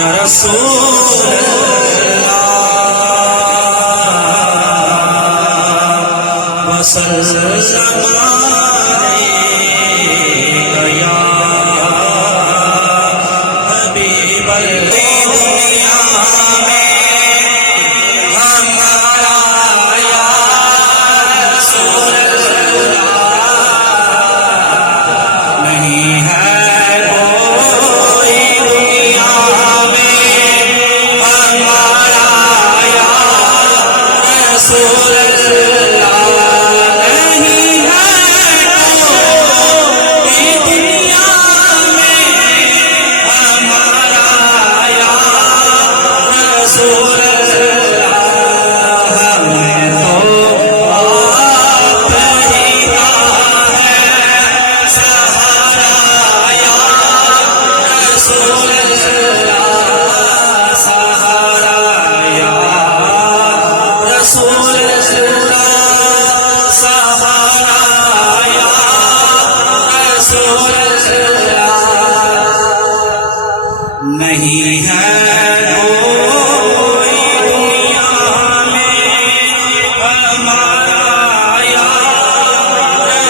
یا رسول اللہ وسلم یا حبیب اللہ نہیں ہے کوئی دنیا میں ہمارا یا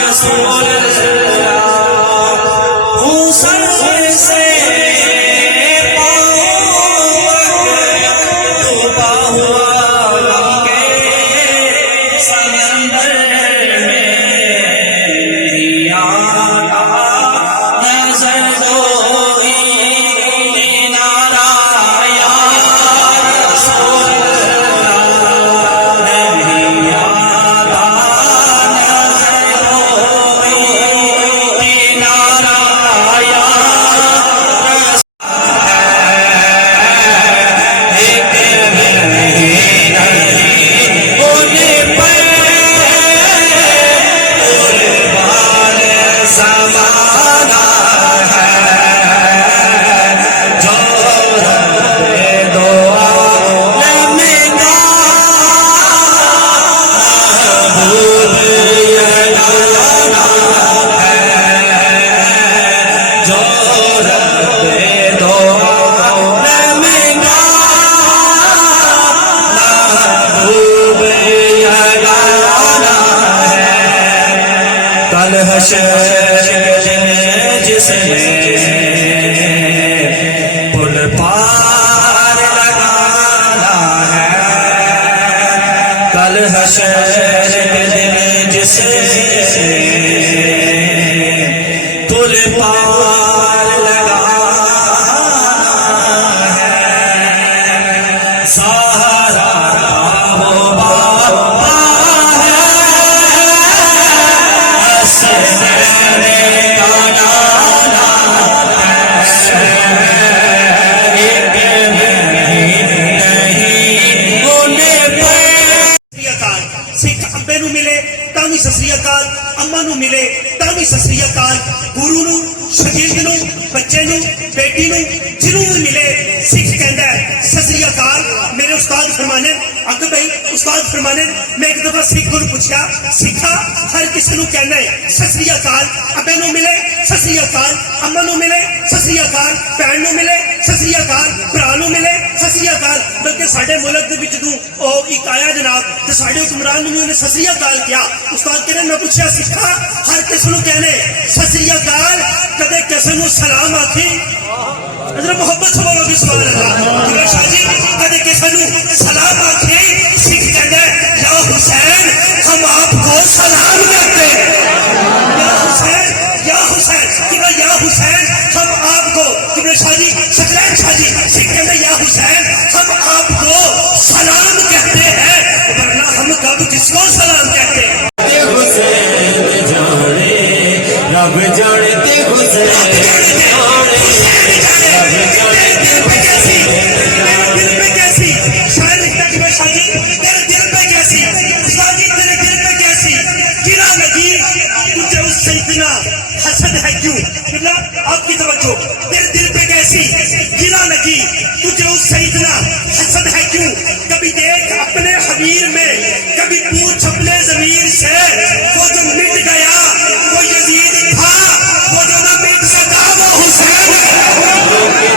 رسول اللہ ہوں سر سے پاؤں ڈوبا ہوا غم کے سمندر میں آنا نظر دو کل حشر کے دن جس نے پل پار لگانا ہے کل حشر کے دن جس نے پل پار لگانا ہے سہارا وہ بابا سکھ ابے نو ملے تاں وی ست سری اکال اما نو ملے تاں وی ست سری اکال گرو نو شاگرد نو بچے نو بیٹی نو جنوں بھی ملے سکھ کہندا ہے ست سری اکال میرے استاد فرمانے اک بھائی استاد فرمانے میں ایک دفعہ سکھ کو پوچھا سکھا ہر کسی نو کہنا ہے ست سری اکال ابے نو ملے ست سری اکال اما نو ملے ست سری اکال بہن نو ملے ست سری اکال بھرا نو ملے ست سری اکال بلکہ ساڈے ملک دے وچ جدوں او ایک آیا جناب تے ساڈے حکمران نو انہوں نے ست سری اکال کیا استاد کہنے میں پوچھا سکھا ہر کسی نو کہنے ست سری اکال کدے کسی نو سلام آکھی حضرت محبت سے بولو گے سبحان اللہ کہ شاہ جی کدے کسی نو سلام آکھی سکھ کہنے یا حسین ہم آپ کو سلام کرتے ہیں یا حسین کہ یا حسین ہم آپ کو کہ شاہ جی شکلین شاہ جی سکھ کہنے یا حسین ہم آپ کو سلام کہتے ہیں ورنہ ہم کب کس کو سلام کہتے ہیں حسین جانے رب جانتے حسین حسد ہے کیوں آپ کی توجہ تیرے دل پہ کیسی گرا لگی تجھے اس سیدنا حسد ہے کیوں کبھی دیکھ اپنے حمیر میں کبھی پوچھ اپنے ضمیر سے وہ جو مٹ گیا وہ یزید تھا وہ جو نہ مٹ سکا وہ حسین ہے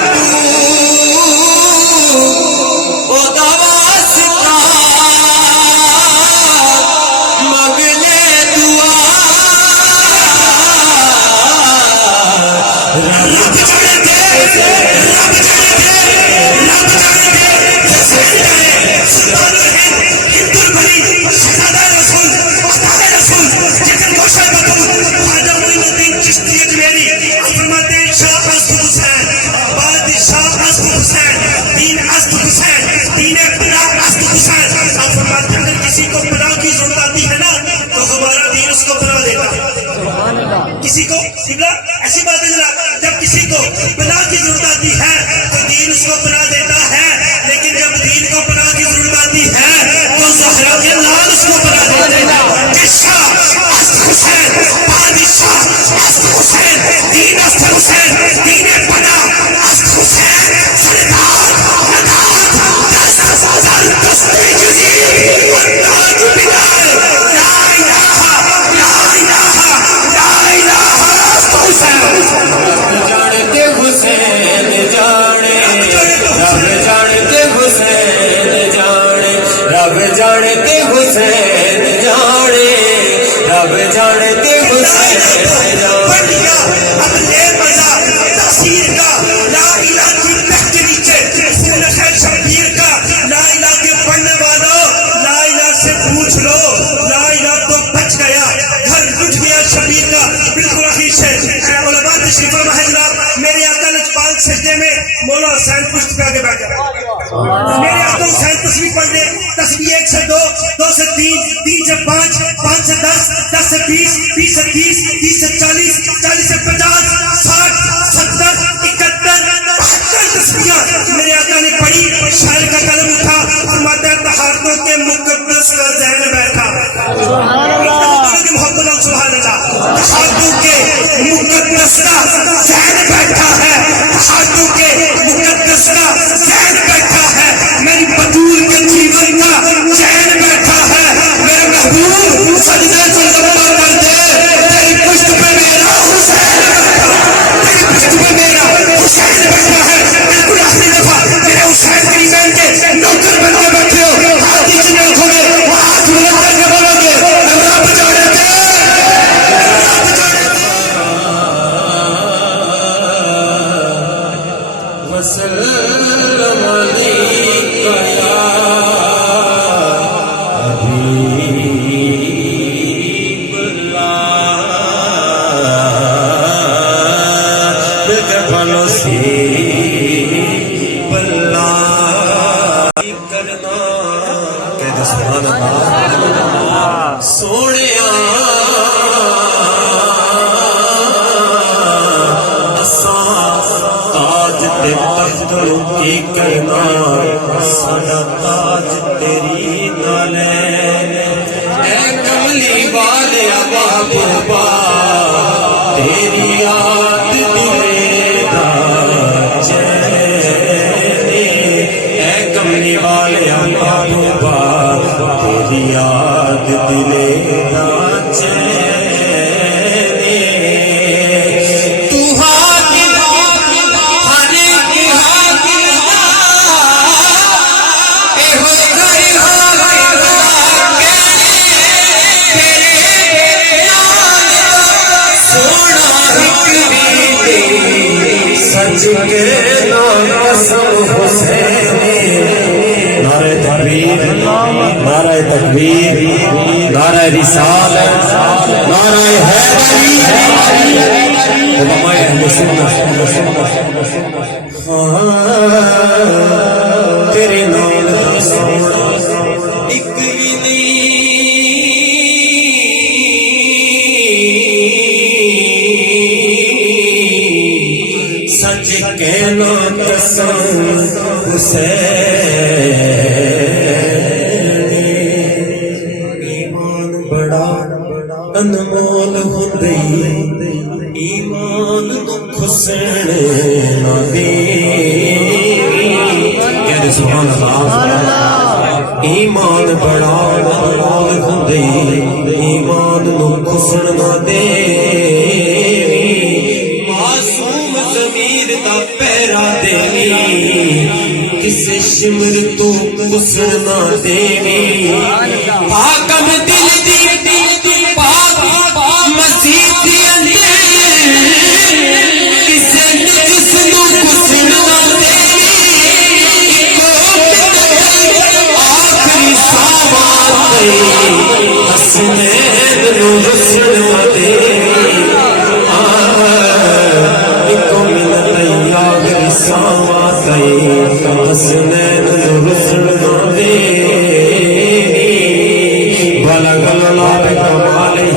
بنا کی ضرورت آتی ہے تو دین اس کو بنا دیتا ہے، لیکن جب دین کو بنا کی ضرورت آتی ہے تو زہرا کے لال اس کو بنا دیتے ہیں کہ شاہ حسن حسین، بادشاہ حسن حسین، دین حسن حسین، دین بنا حسن حسین، سردار نداد دس ہزار دستے جزیر انداز بلال، لا الہ لا الہ لا الہ حسن حسین۔ جانتے حسین جانے رب جانتے حسین جانے رب جانتے حسین جانے رب جانتے حسین جانے۔ اب لے مزہ تاثیر کا، لا الہ کی تہ کے نیچے خون خیر شبیر کا، لا الہ کے پڑھنے والوں لا الہ سے پوچھ لو، لا الہ تو بچ گیا، گھر لٹ گیا شبیر کا۔ بالکل اخیر سے علماء تشریف فرما ہے جناب، میرے آقا نے پانچ سجدے میں مولا حسین پشت پہ آگے بیٹھ جائے، میرے آقا حسین تصویر پڑھ لے، تصویر 1 سے 2، 2 سے 3، 3 سے 5، 5 سے 10، 10 سے 20، 20 سے 30، 30 سے 40، 40 سے 50، 60، 70، 71، 72 تصویریں میرے آقا نے پڑھی۔ شاعر کا قلم اٹھا، فرماتا ہے طہارتوں کے مقدس کا ذہن بیٹھا، محبت اور سبحان اللہ، طہارتوں کے مقدس کا ذہن بیٹھا ہے، طہارتوں کے مقدس کا ذہن بیٹھا ہے، میری بطول کے جیون کا ذہن بیٹھا ہے، میرے محبوب سجدے سے لبا کر دے، تیری پشت پہ میرا حسین بیٹھا، تیری پشت پہ میرا حسین بیٹھا ہے۔ بالکل آخری دفعہ میرے حسین کی بہن کے نوکر بن کے بیٹھے ہو، ہاتھ نیچے نہ رکھوگے، وہ ہاتھ بلند کر کے بولو گے رب جانے دے، رب جانے دے۔ وسلم علیک یا حبیب اللہ، بکفن سیب اللہ کرنا، کہہ دو سبحان اللہ۔ سونیا تاج تے تخت کی کرنا، ساڈا تاج تیری نال ہے، اے کملی والیا محبوبا تیری یاد دلے دا چین، اے کملی والیا محبوبا تیری یاد دلے دا چین۔ سچ کے نام قسم حسین، نعرہ تکبیر، نعرہ تکبیر، نعرہ رسالت، نعرہ حیدری، علماء اہل سنت، تیرے نام دا سونا ایک بھی نہیں، سچ کہنا قسم حسین، ایمان بڑا انمول ہوندی، ایمان نو خسن نہ دے، کہہ سبحان اللہ۔ ایمان بڑا انمول ہوندی، ایمان نو خسن نہ دے، معصوم ضمیر دا پیرا دیوی، کسے شمر تو قصر نہ دیوی، پاکم دل دی پاک مسیح دی اندر، کسے نجس نو قصر نہ دیوی، آخری سامان دی حسنین نو رسل نہ دیوی، حسنین رسل دے، بلغ اللہ بکمالہ،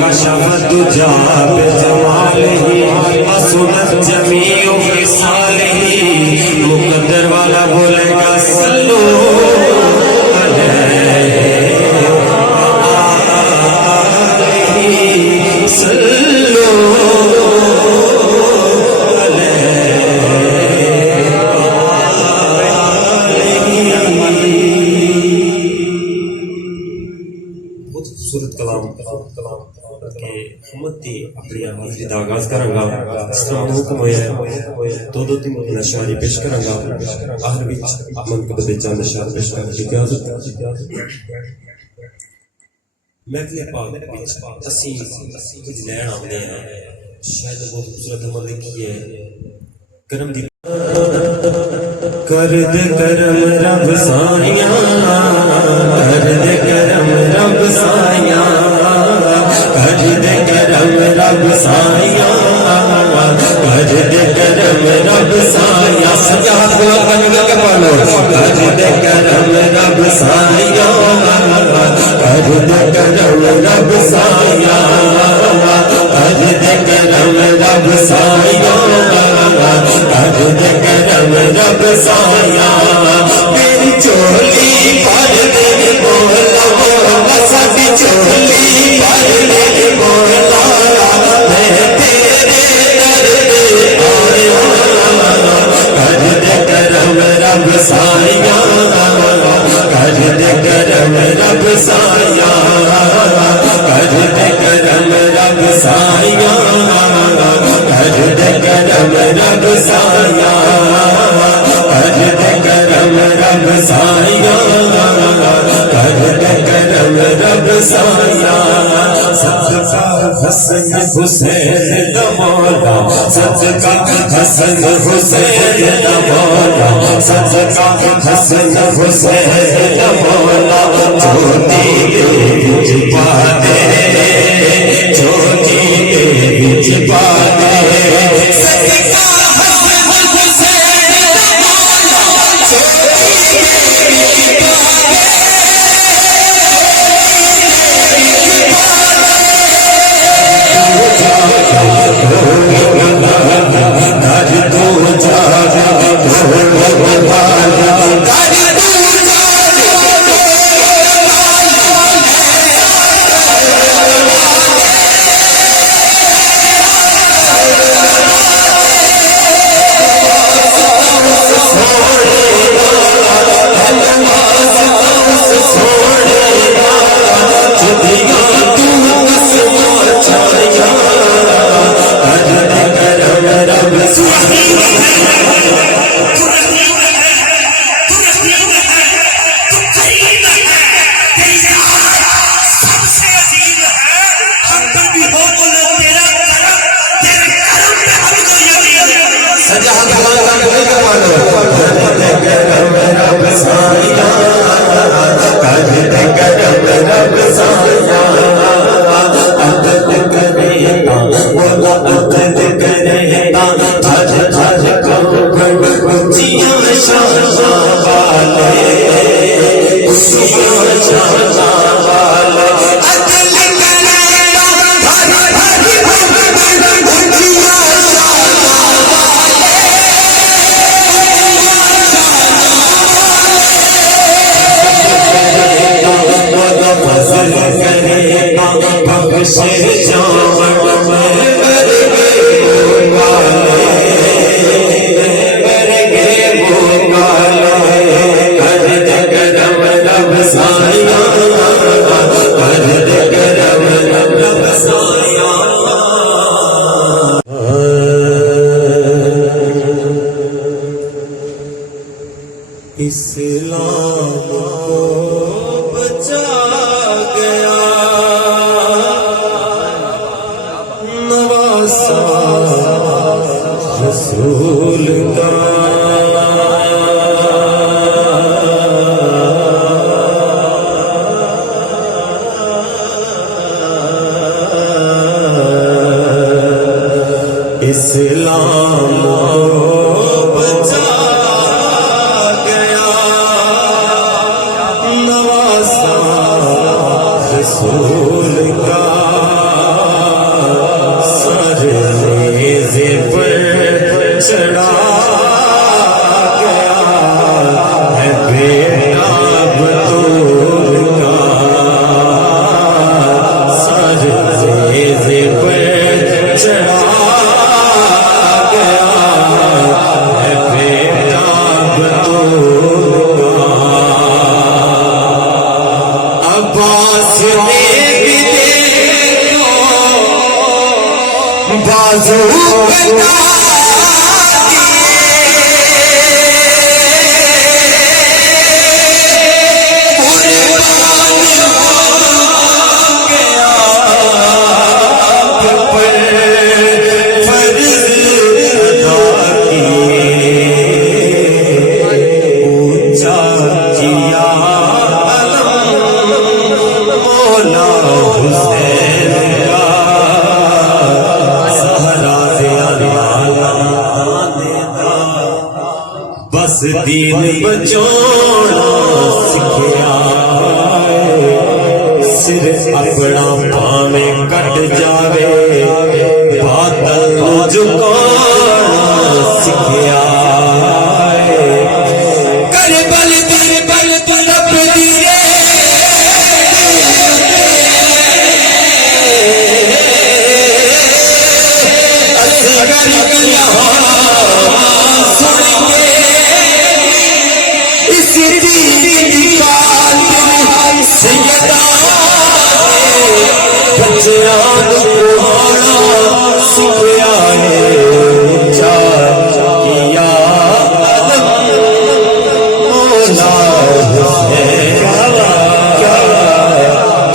کشف الدجی بجمالہ، حسنت جمیع خصالہ مقدر والا بولے گا صلو اپنی حاضری کا آغاز کروں گا اس طرح حکم ہویا دو تین اشعار پیش کروں گا آخر وچ منقبت دے چند اشعار پیش کرنے کی اجازت محفل پاک وچ اسی کچھ لین آندے ہیں شاید بہت خوبصورت عمل لکھی ہے کرم دی کر دے کرم رب سائیاں کر دے کرم رب سائیاں کر دے کرم رب سائیاں کر دے کرم رب سائیاں سجاد کو کنگا کے پڑھو کر دے کرم رب سائیاں کر دے کرم رب سائیاں کر دے کرم رب سائیاں کر دے کرم رب سائیاں میری چولی پڑھ دے مولا مولا ساری چولی پڑھ دے مولا میں تیرے در پہ آیا کر دے کرم رب سائیاں کر دے کرم رب سائیاں کر دے کرم رب سائیاں کر دے کرم رب سائیاں کر دے کرم رب سائیاں کر دے کرم رب سائیاں صدقہ حسن حسین دا مولا صدقہ حسن حسین دا مولا صدقہ حسن حسین دا مولا چوٹی دے وچ پا دے چوٹی دے وچ پا دے صدقہ اسلام کو بچا گیا نواسا رسول کا اسلام کو بچا رسول کا سر نیزے پر بس دین بچونا سکھیا سر اپنا پاویں کٹ جاوے باطل جھکانا سکھیا کربل طلب دیے اصغر یہاں سنیں گے اس دین کی کال سیدہ بچیاں پڑھانا سکھیا ہے اونچا کیا مولا حسین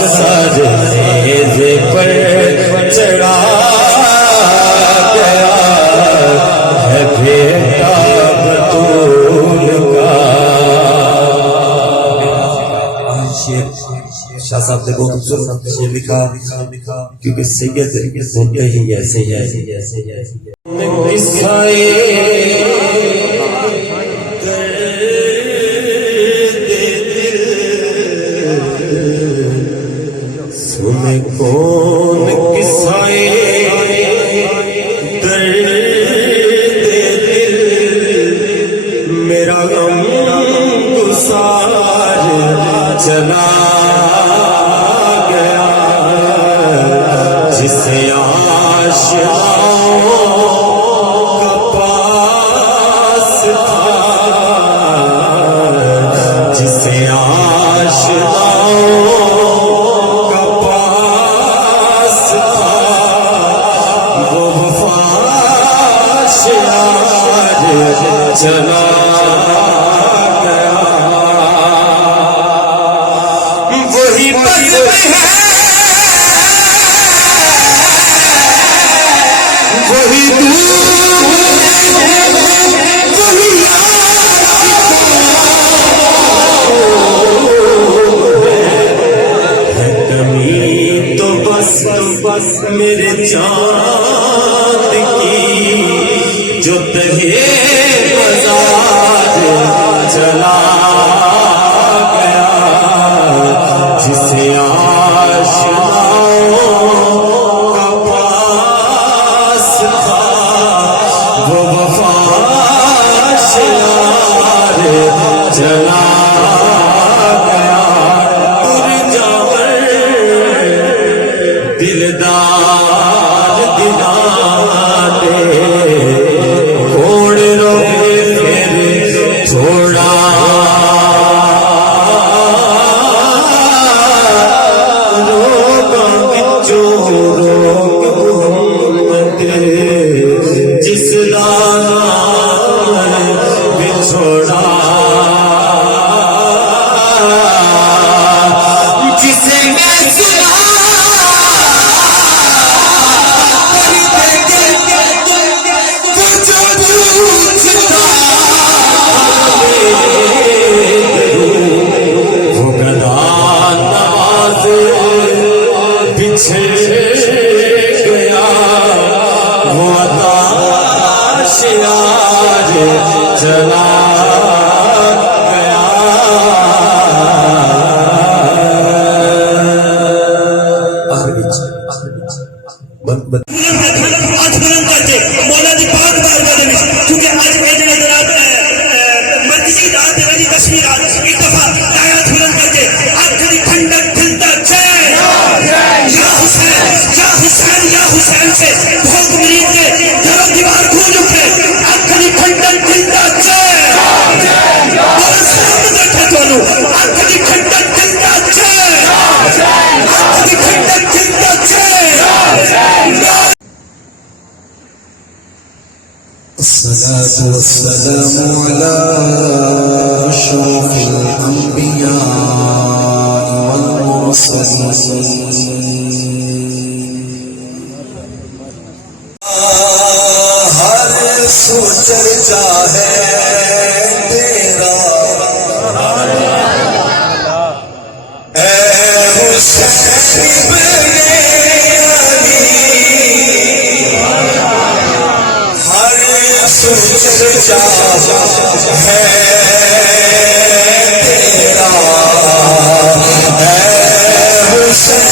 سر نیز پر چڑھا گیا ہے بیٹا بطول کا شاہ صاحب نے بہت خوبصورت شعر لکھا کیونکہ سید ہوتے ہی ایسے ہیں سنے کون قصائے درد دل میرا غم گسار چلا گیا جسے عاشقوں کا پاس تھا جسے عاشقوں کا پاس تھا وہ وفا شعار چلا وہی بس ہے وہی کمی تو بس میرے چاند کی جو تہے بازار چلا جسے عاشقوں کا پاس تھا وہ وفا شعار چلا گیا پرجاور دلدار دلانے کون روے پھر تھوڑا جس دان بچھوڑا جسے میں سنا وہ جو پوچھتا وہ گدا نواز بچھڑ گیا وہ عطا شعار چلا گیا مولا دی پاک بارگاہ میں کیونکہ آج میں مرکزی رات ہے دسویں رات ایک دفعہ آیات بلند کرتے آخری ٹھنڈک ٹھنڈا چین یا حسین یا حسین یا حسین سے بھوک مرید کے گھر دیوار کھول اٹھے آخری ٹھنڈک ٹھنڈا چین اور سامنے بیٹھے دونوں آخری ٹھنڈک ٹھنڈا چین آخری ٹھنڈک ٹھنڈا چین والسلام على أشرف الأنبياء والمرسلين ہر سو چرچا ہے تیرا اے حسین ابن علی ہر سو چرچا ہے تیرا اے حسین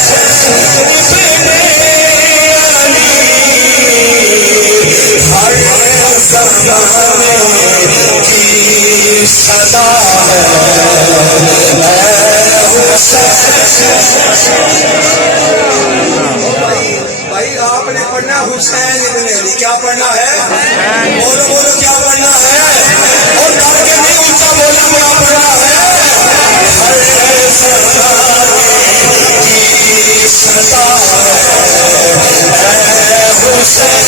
ابن زمانے کی صدا ہے بھائی آپ نے پڑھنا حسین ابن علی کیا پڑھنا ہے بولو بولو کیا پڑھنا ہے اور ڈر کے نہیں اونچا بولو کیا پڑھنا ہے ہر زمانے کی صدا ہے حسین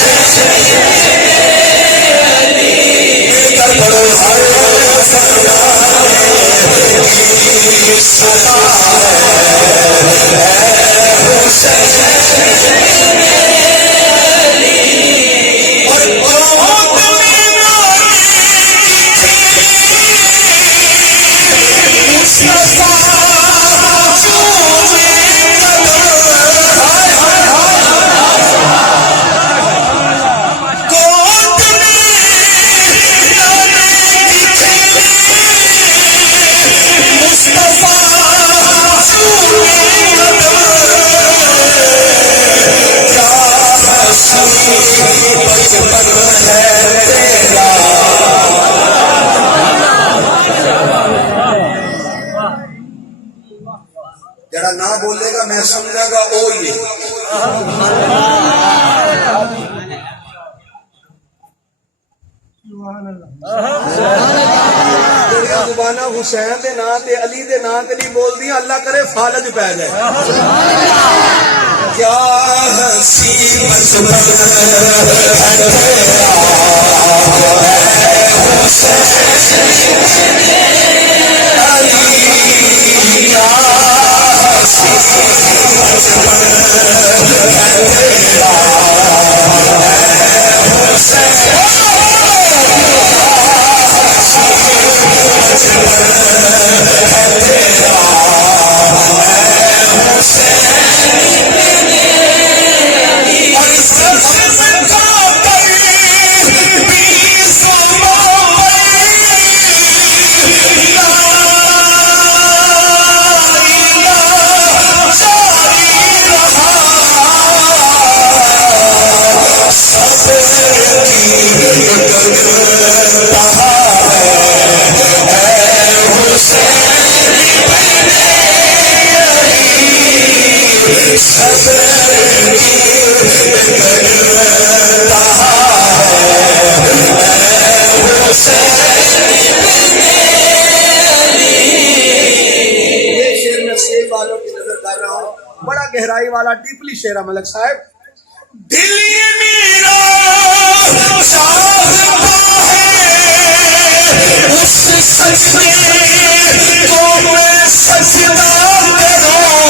جڑا نہ بولے گا میں سمجھا گا او یہ زبانہ حسین دے نام تے علی دے نام تے نہیں بول دیا اللہ کرے فالج پہ جائے کیا ہنسی بڑا گہرائی والا ڈیپلی شعر ہے ملک صاحب دل یہ میرا چاہتا ہے اس سجدے کو میں سجدہ کروں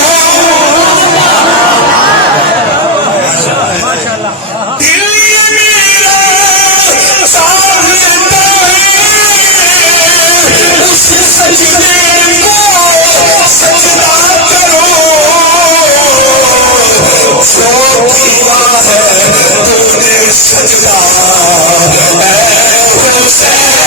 دل یہ میرا چاہتا ہے اس سجدے کو سجدہ کروں جو کیا ہے تو نے سجدہ اے حسین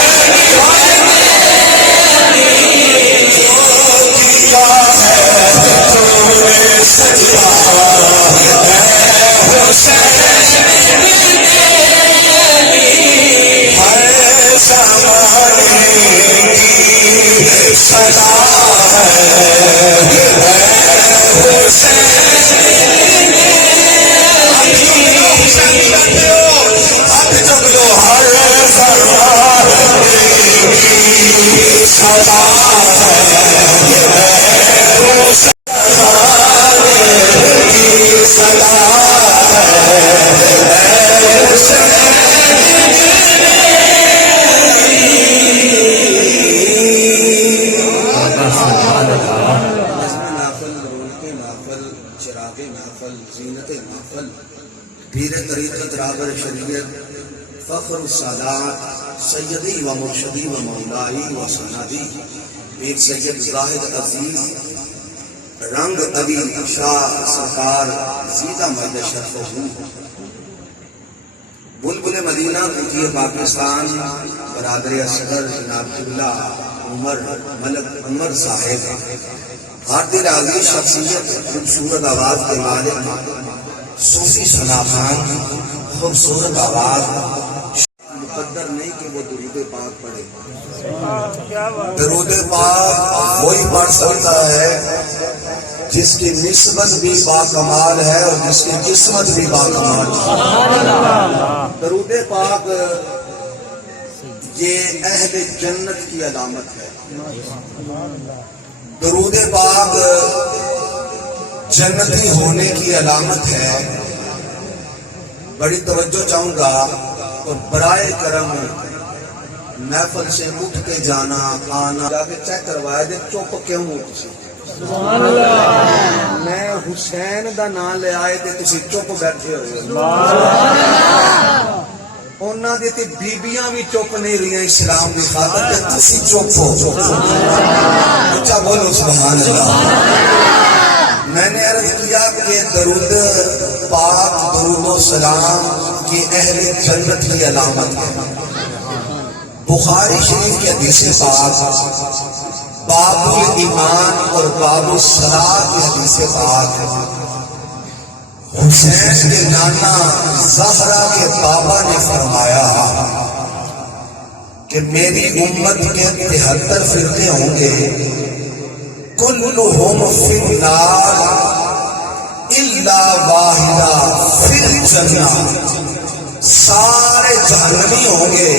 محفل پیر طریقت رابر شریعت فخر السادات سیدی و مرشدی و مولائی و سندی پیر سید زاہد عزیز رنگ علی شاہ سرکار زیدہ مہد شرف ہوں بلبل مدینہ مفتی پاکستان برادر اصغر جناب قبلہ عمر ملک عمر صاحب بھارتی راضی شخصیت خوبصورت آواز کے مالک صوفی ثنا خان خوبصورت آواز مقدر نہیں کہ وہ درود پاک پڑھے درود پاک وہی پڑھ سکتا ہے جس کی نسبت بھی باکمال ہے اور جس کی قسمت بھی باکمال ہے. درود پاک یہ اہل جنت کی علامت ہے. درود پاک جنتی ہونے کی علامت ہے. بڑی توجہ چاہوں گا اور برائے کرم محفل سے اٹھ کے جانا آنا جا کے چیک کروایا دے چپ کیوں ہو تسی میں حسین دا نام لے آئے تے تسی چپ بیٹھے ہوئے انہاں دی تے بیبیاں بھی چپ نہیں رہی اسلام دی خاطر تے تسی چپ ہو. اچھا بولو سبحان اللہ. میں نے عرض کیا کہ درود پاک درود و سلام کی اہل جنت کی علامت ہے. بخاری شریف کی حدیث پاک باب الایمان اور باب الصلاۃ کی حدیث پاک حسین کے نانا زہرا کے بابا نے فرمایا کہ میری امت کے 73 فرقے ہوں گے کلہم فی النار الا واحدہ فی الجنہ سارے جہنمی ہوں گے.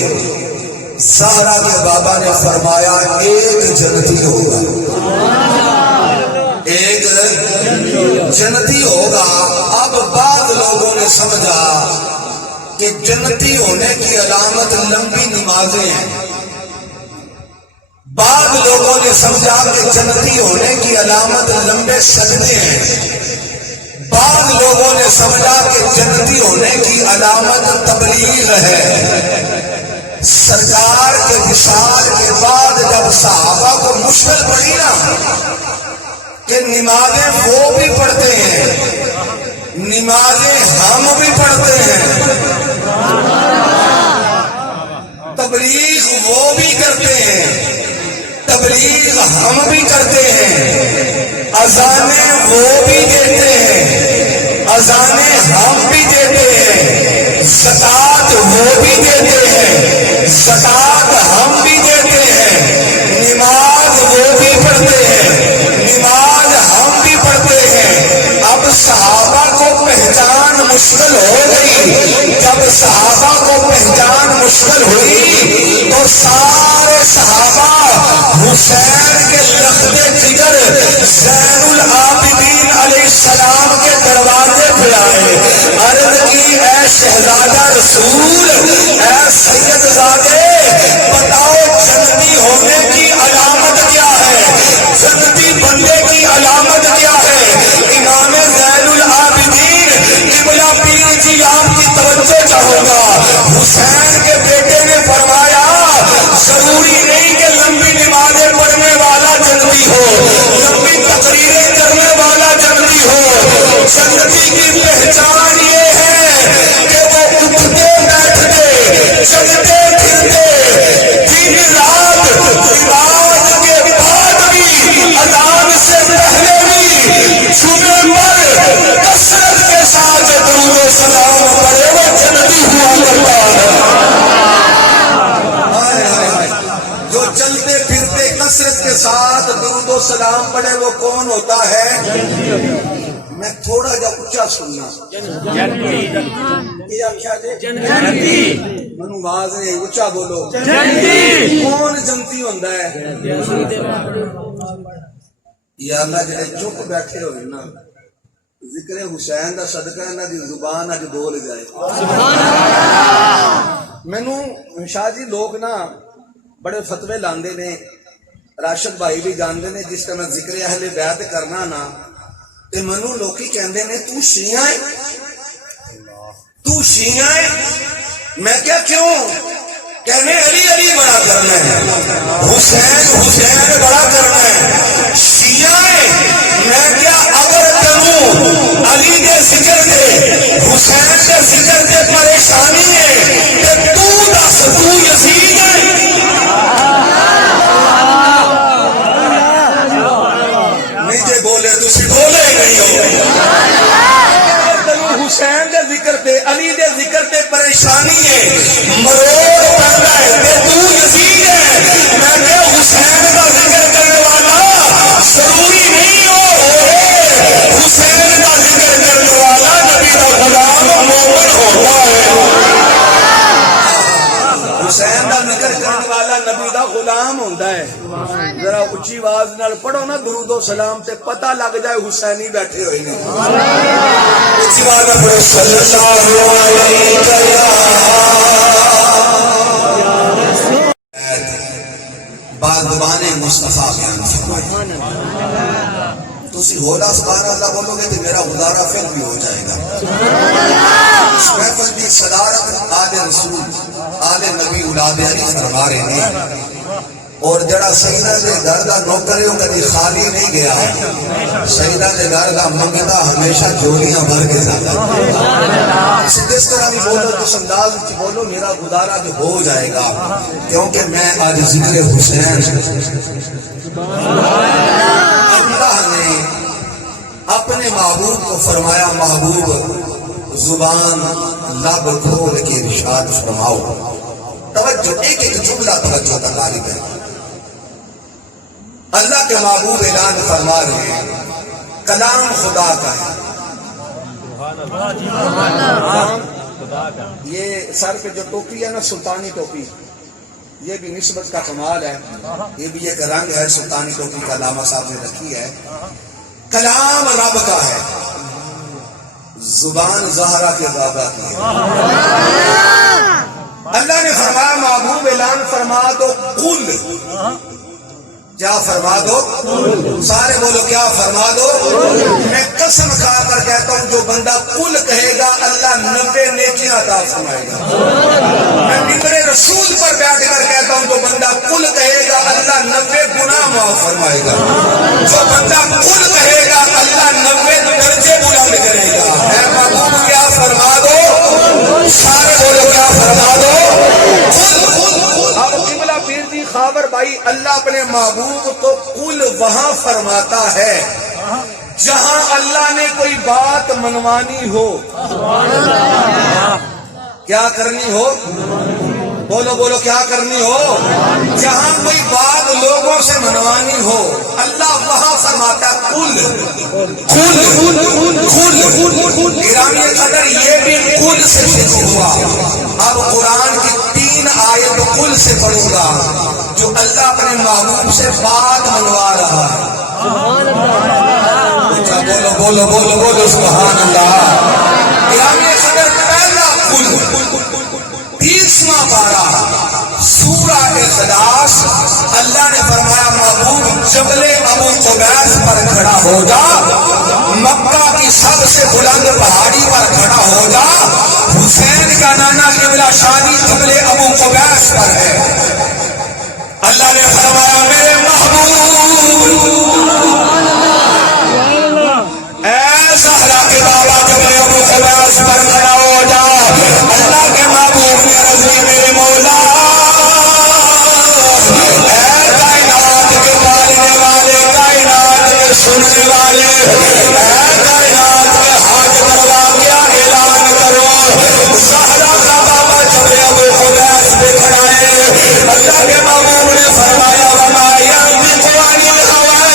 زہرا کے بابا نے فرمایا ایک جنتی ہوگا ایک جنتی ہوگا. اب بعض لوگوں نے سمجھا کہ جنتی ہونے کی علامت لمبی نمازیں ہیں. بعض لوگوں نے سمجھا کہ جنتی ہونے کی علامت لمبے سجدے ہیں. بعض لوگوں نے سمجھا کہ جنتی ہونے کی علامت تبلیغ ہے. سرکار کے وصال کے بعد جب صحابہ کو مشکل پڑی نا کہ نمازیں وہ بھی پڑھتے ہیں نمازیں ہم بھی پڑھتے ہیں تبلیغ وہ بھی کرتے ہیں تبلیغ ہم بھی کرتے ہیں اذانیں وہ بھی دیتے ہیں اذانیں ہم بھی دیتے ہیں زکات وہ بھی دیتے ہیں زکات ہم بھی دیتے ہیں نماز وہ بھی پڑھتے ہیں نماز ہم بھی پڑھتے ہیں. اب صحابہ کو پہچان مشکل ہو گئی. جب صحابہ کو پہچان مشکل ہوئی تو سارے صحابہ حسین کے لخت جگر زین العابدین علیہ السلام کے دروازے پہ آئے. عرض کی اے شہزادہ رسول اے سید زادے بتاؤ جنتی ہونے کی علامت کیا ہے جنتی بننے کی علامت کیا ہے. امام زین العابدین قبلہ پیر جی آپ کی توجہ چاہوں گا. حسین کے بیٹے نے فرمایا ضروری نہیں کہ لمبی نمازیں پڑھنے والا جنتی ہو لمبی تقریریں کرنے والا جنتی ہو. جنتی کی پہچان یہ ہے کہ وہ اٹھتے بیٹھتے چلتے پھرتے دن رات نماز کے بعد بھی اذان سے پہلے بھی جمعے پر کثرت کے ساتھ درود و سلام پڑھے وہ جنتی ہوا کرتا ہے. جو چلتے پھرتے کثرت کے ساتھ درود و سلام پڑھے وہ کون ہوتا ہے؟ میں تھوڑا جا اچھا سننا یہ آخیا جی منو آواز نہیں اچھا بولو کون جنتی ہوتا ہے؟ یا اللہ جڑے چپ بیٹھے ہوئے نا ذکر حسین دا صدقہ انہاں دی زبان اج بول جائے. مینوں شاہ جی لوگ نا بڑے فتوے لاندے نے راشد بھائی بھی جاندے نے جس کا میں ذکر اہل بیت کرنا نا تے منو لوکی کہندے نے تو شیعہ ہے تو شیعہ ہے؟ میں کیا کیوں؟ کہنے علی علی بڑا کرنا ہے، حسین حسین بڑا کرنا ہے، شیعہ ہے؟ میں کیا اگر کروں علی کے ذکر دے حسین کے ذکر دے پریشانی ہے کہ تو دس تو یزید ہے؟ نہیں جے بولے تسی بولے نہیں ہو، حسین دے ذکر تے علی دے ذکر تے پریشانی ہے، مروڑ پڑنا ہے کہ تو یزید ہے، میں کہ حسین کا ذکر کرنے والا ضروری نہیں ہو، حسین کا ذکر کرنے والا نبی کا غلام مومن ہوتا ہے، حسین کا ذکر کرنے والا نبی کا غلام ہوتا ہے۔ ذرا اچھی آواز نال پڑھو نا درود و سلام تے پتہ لگ جائے حسینی بیٹھے ہوئے نے، اچھی آواز نال پڑھو صلی اللہ علیہ وسلم۔ بازبان مصطفیٰ بیان فرمائے، تسی ہولا سبحان اللہ بولو گے تو میرا گزارا پھر بھی ہو جائے گا۔ اس محفل کی صدارت آل رسول آل نبی اولاد علی فرما رہے ہیں، اور جڑا سیدہ دے در دا نوکر ہے وہ کبھی خالی نہیں گیا، سیدہ دے در دا منگتا ہمیشہ جوڑیاں بھر کے جاتا ہے۔ جس طرح بھی بولو جس انداز کی بولو میرا گزارا بھی ہو جائے گا، کیونکہ میں آج ذکر حسین اللہ نے اپنے محبوب کو فرمایا محبوب زبان لب کھول کے ارشاد فرماؤ، توجہ ایک ایک جملہ توجہ کا غالب ہے۔ اللہ کے محبوب اعلان فرما رہے ہیں کلام خدا کا ہے، یہ سر پہ جو ٹوپی ہے نا سلطانی ٹوپی، یہ بھی نسبت کا کمال ہے، یہ بھی ایک رنگ ہے سلطانی ٹوپی کا علامہ صاحب نے رکھی ہے۔ کلام رب کا ہے، زبان زہرا کے بابا کی ہے۔ اللہ نے فرمایا محبوب اعلان فرما دو قل، کیا فرما دو؟ سارے بولو کیا فرما دو؟ میں قسم کھا کر کہتا ہوں جو بندہ قل کہے گا اللہ 90 نیکیاں عطا فرمائے گا۔ میں ممبر رسول پر بیٹھ کر کہتا ہوں جو بندہ قل کہے گا اللہ 90 گناہ معاف فرمائے گا، جو بندہ قل کہے گا اللہ 90 درجے بلند کرے گا۔ اے محبوب کیا فرما دو؟ سارے بولو کیا فرما دو؟ اب قبلہ پیر جی خاور بھائی اللہ اپنے محبوب کو قل وہاں فرماتا ہے جہاں اللہ نے کوئی بات منوانی ہو، کیا کرنی ہو؟ بولو بولو کیا کرنی ہو؟ جہاں کوئی بات لوگوں سے منوانی ہو اللہ وہاں فرماتا قل گرامی قدر، یہ بھی قل سے شروع ہوا۔ اب قرآن کی 3 آیت قل سے پڑھوں گا جو اللہ اپنے محبوب سے بات منوا رہا ہے۔ بولو بولو بولو بولو سبحان اللہ۔ گرامی قدر پہلا قل 30واں پارہ سورہ اخلاص، اللہ نے فرمایا محبوب جبل ابو قبیس پر کھڑا ہو جا، مکہ کی سب سے بلند پہاڑی پر کھڑا ہو جا، حسین کا نانا قبلہ شادی جبل ابو قبیس پر ہے۔ اللہ نے فرمایا میرے محبوب اے زہرا کے بابا جبل ابو قبیس پر کھڑا ہو جا۔ اللہ کے محبوب نے عرض کی میرے مولا اے کائنات کے پالنے والے، کائنات کے سننے والے، اے کائنات کے حاج بروا کیا اعلان کرو زہرا کا بابا جبل ابو قبیس پہ کھڑا ہے۔ اللہ کے محبوب نے فرمایا وما ينطق عن الهوى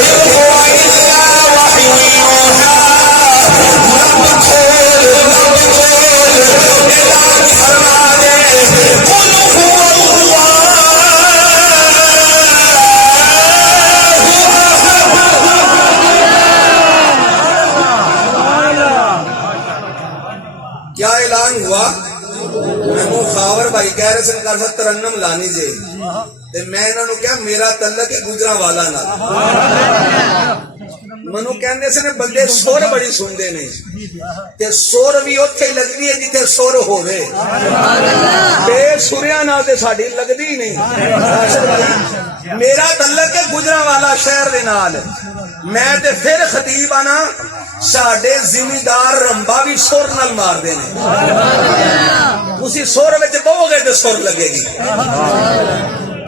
إن هو إلا وحي يوحى۔ رب کھول اعلان فرما دے قل هو اللہ کیا اعلان ہوا؟ میں خاور بھائی کہہ رہے سن کر ترنم لانی جے تے میں انہوں نے کیا میرا تعلق ہے گجرا والا نہ ਮੈਨੂੰ ਕਹਿੰਦੇ ਸੀ ਨੇ ਬੰਦੇ ਸੁਰ ਬੜੀ ਸੁਣਦੇ ਨੇ ਤੇ ਸੁਰ ਵੀ ਉੱਥੇ ਹੀ ਲੱਗਦੀ ਹੈ ਜਿੱਥੇ ਸੁਰ ਹੋਵੇ ਤੇ ਸੁਰਿਆਂ ਨਾਲ ਤੇ ਸਾਡੀ ਲੱਗਦੀ ਨਹੀਂ ਰਾਸ਼ਦ ਭਾਈ ਮੇਰਾ ਤਲਕ ਹੈ ਗੁਜਰਾਂਵਾਲਾ ਸ਼ਹਿਰ ਦੇ ਨਾਲ ਮੈਂ ਤੇ ਫਿਰ ਖਤੀਬ ਆਣਾ ਸਾਡੇ ਜ਼ਿਮੀਦਾਰ ਰੰਬਾ ਵੀ ਸੁਰ ਨਾਲ ਮਾਰਦੇ ਨੇ ਤੁਸੀਂ ਸੁਰ ਵਿੱਚ ਬਹੋਗੇ ਤੇ ਸੁਰ ਲੱਗੇਗੀ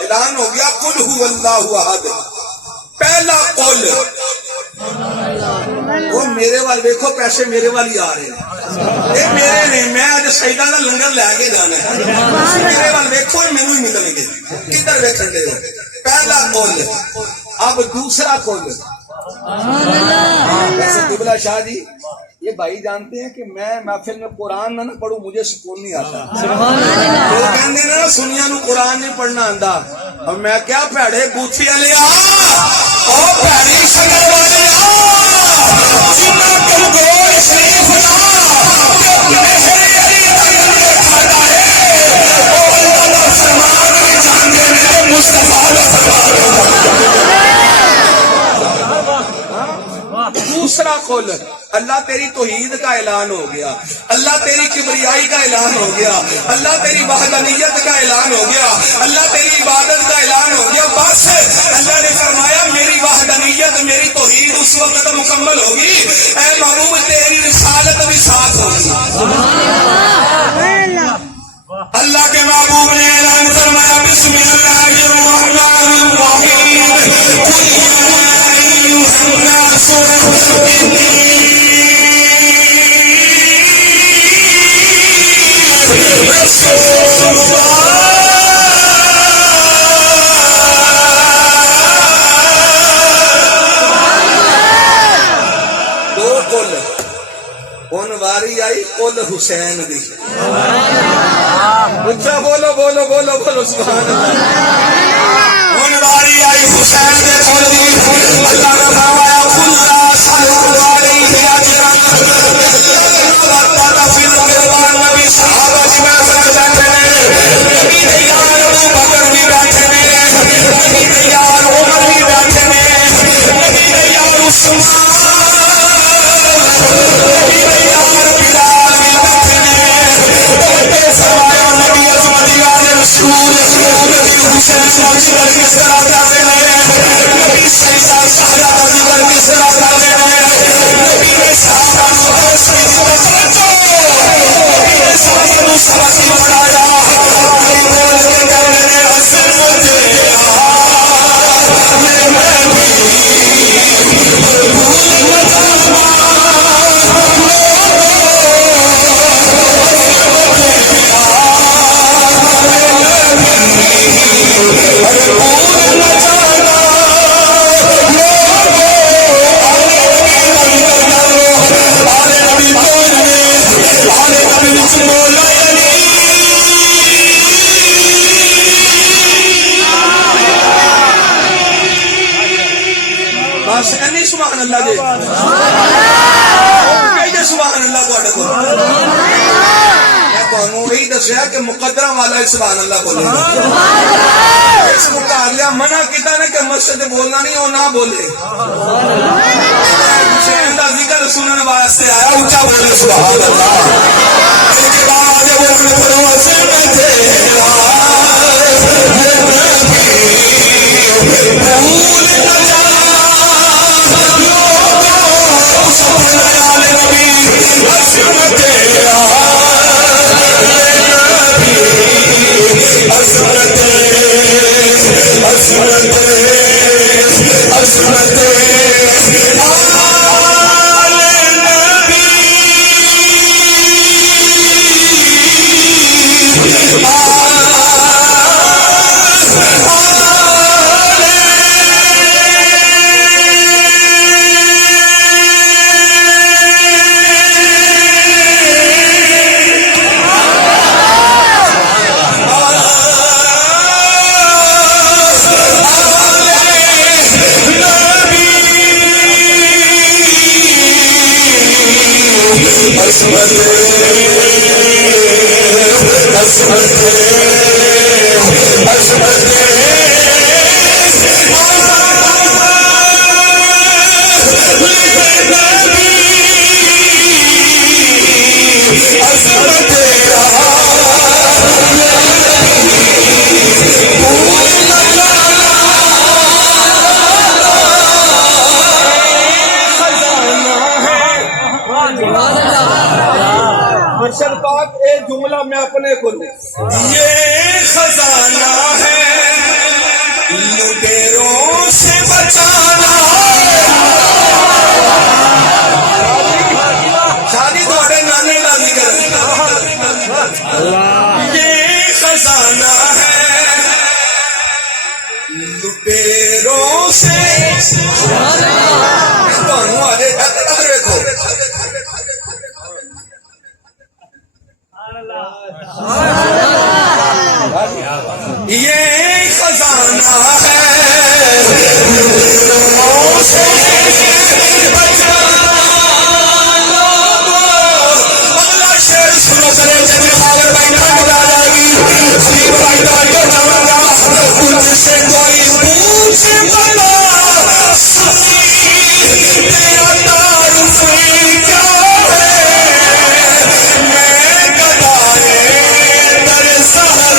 اعلان ہو گیا قل هو اللہ احد پہلا قل وہ میرے وال دیکھو پیسے میرے وال ہی آ رہے ہیں یہ میرے نہیں میں اج سیدہ دا لنگر لے کے جانا ہے میرے وال دیکھو مینوں ہی ملن گے کدھر ویکھن دے ہو پہلا قل اب دوسرا قل ویسے قبلہ شاہ جی یہ بھائی جانتے ہیں کہ میں محفل میں قرآن نہ پڑھوں مجھے سکون نہیں آتا تو کہنے نا سنیا نو قرآن نہیں پڑھنا آندا اور میں کیا پیڑے بوتھی والے او پیڑی شکل والے جنہ کم گول شریف دوسرا قول اللہ تیری توحید کا اعلان ہو گیا اللہ تیری کبریائی کا اعلان ہو گیا اللہ تیری وحدانیت کا اعلان ہو گیا اللہ تیری عبادت کا اعلان ہو گیا بس اللہ نے فرمایا میری وحدانیت میری توحید اس وقت مکمل ہوگی اے محبوب تیری رسالت بھی ساتھ ہوگی اللہ کے محبوب نے اعلان فرمایا بسم اللہ الرحمن الرحیم قل یا ایھا الناس دو قل ان واری آئی قل حسین دی اچھا بولو بولو بولو بولو سبحان اللہ ان واری آئی حسین دے قل دی اللہ نے فرمایا قل لا صلی علیہ اجرا اللہ فی القرآن نبی صحابہ جی میں بیٹھے نبی دے یار ابو بکر بھی بیٹھے نبی دے یار عمر بھی بیٹھے نبی دے یار عثمان نبی دے یار بلال بھی بیٹھے فرمایا نبی عظمت یار رسول نبی حسین صاحب کی کس طرح جاتے ہیں نبی سیدہ سہرا کی کس طرح جاتے ہیں نبی کے صحابہ کو سید بچو نبی نے سب کو سبق پڑھایا نبی بول کے کہنے حسن مجھے سبحان اللہ جی سبحان اللہ کو میں تمہیں یہی دسیا کہ مقدرہ والا سبحان اللہ بولے گا. اس مقابلہ منع کیتا نے کہ مسجد بولنا نہیں وہ نہ بولے. حسین دا ذکر سننے واسطے آیا اونچا بولے سبحان اللہ. اس کے بعد وہ پروسے میں تھے پاک ایک جملہ میں اپنے کو لے. یہ خزانہ ہے لٹیروں سے بچانا. شادی تھوڑے نانے کا ذکر. یہ خزانہ ہے لٹیروں سے دیکھو یہ خزانہ ہے لوگوں سے بچانا. اگلا شعر سنو کرے جب خاور بھائی ٹھنڈ آ جائے گی سلیپ بھائی ڈال کے جاؤں گا تجھ سے کوئی پوچھ بلا سنی تیرا تعارف کیا ہے. میں گدائے در صحرا.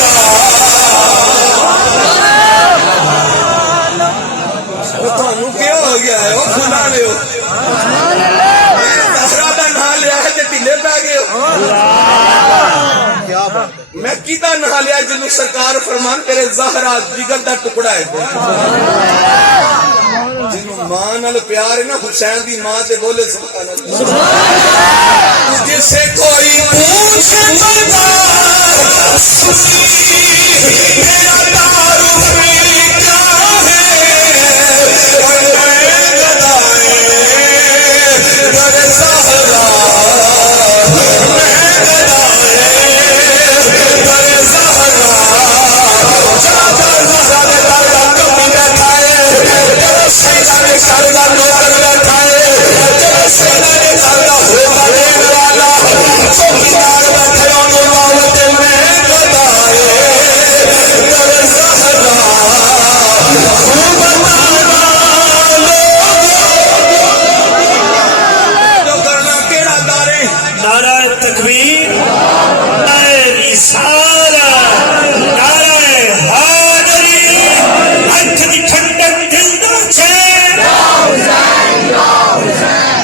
تھانوں کیا ہو گیا ہے وہ کھلا لے ہو زہرا دا نہ لیا ہے تے ٹھلے پہ گئے ہو. میں کیتا نہ لیا جنوں سرکار فرمان کرے زہرا جگر دا ٹکڑا ہے. جنوں ماں نال پیار ہے نا حسین دی ماں تے بولے سبحان اللہ. تجھ سے کوئی پوچھ بلا سنی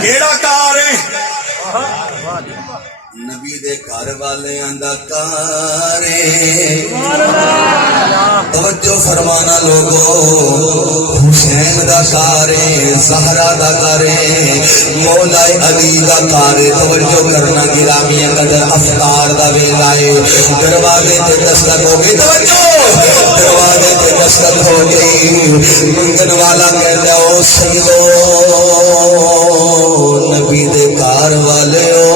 تیرا تعارف کیا ہے. نبی دے گھر والے اندکارے توجہ فرمانا لوگو. حسین دا کارے زہرا دا کارے مولا علی دا کارے. توجہ کرنا گرامی قدر افطار دا ویلائے دروازے تے دستک ہو گئی. توجہ دروازے تے دستک ہو گئی. منگن والا کہتا ہے او سیدو نبی دے گھر والے ہو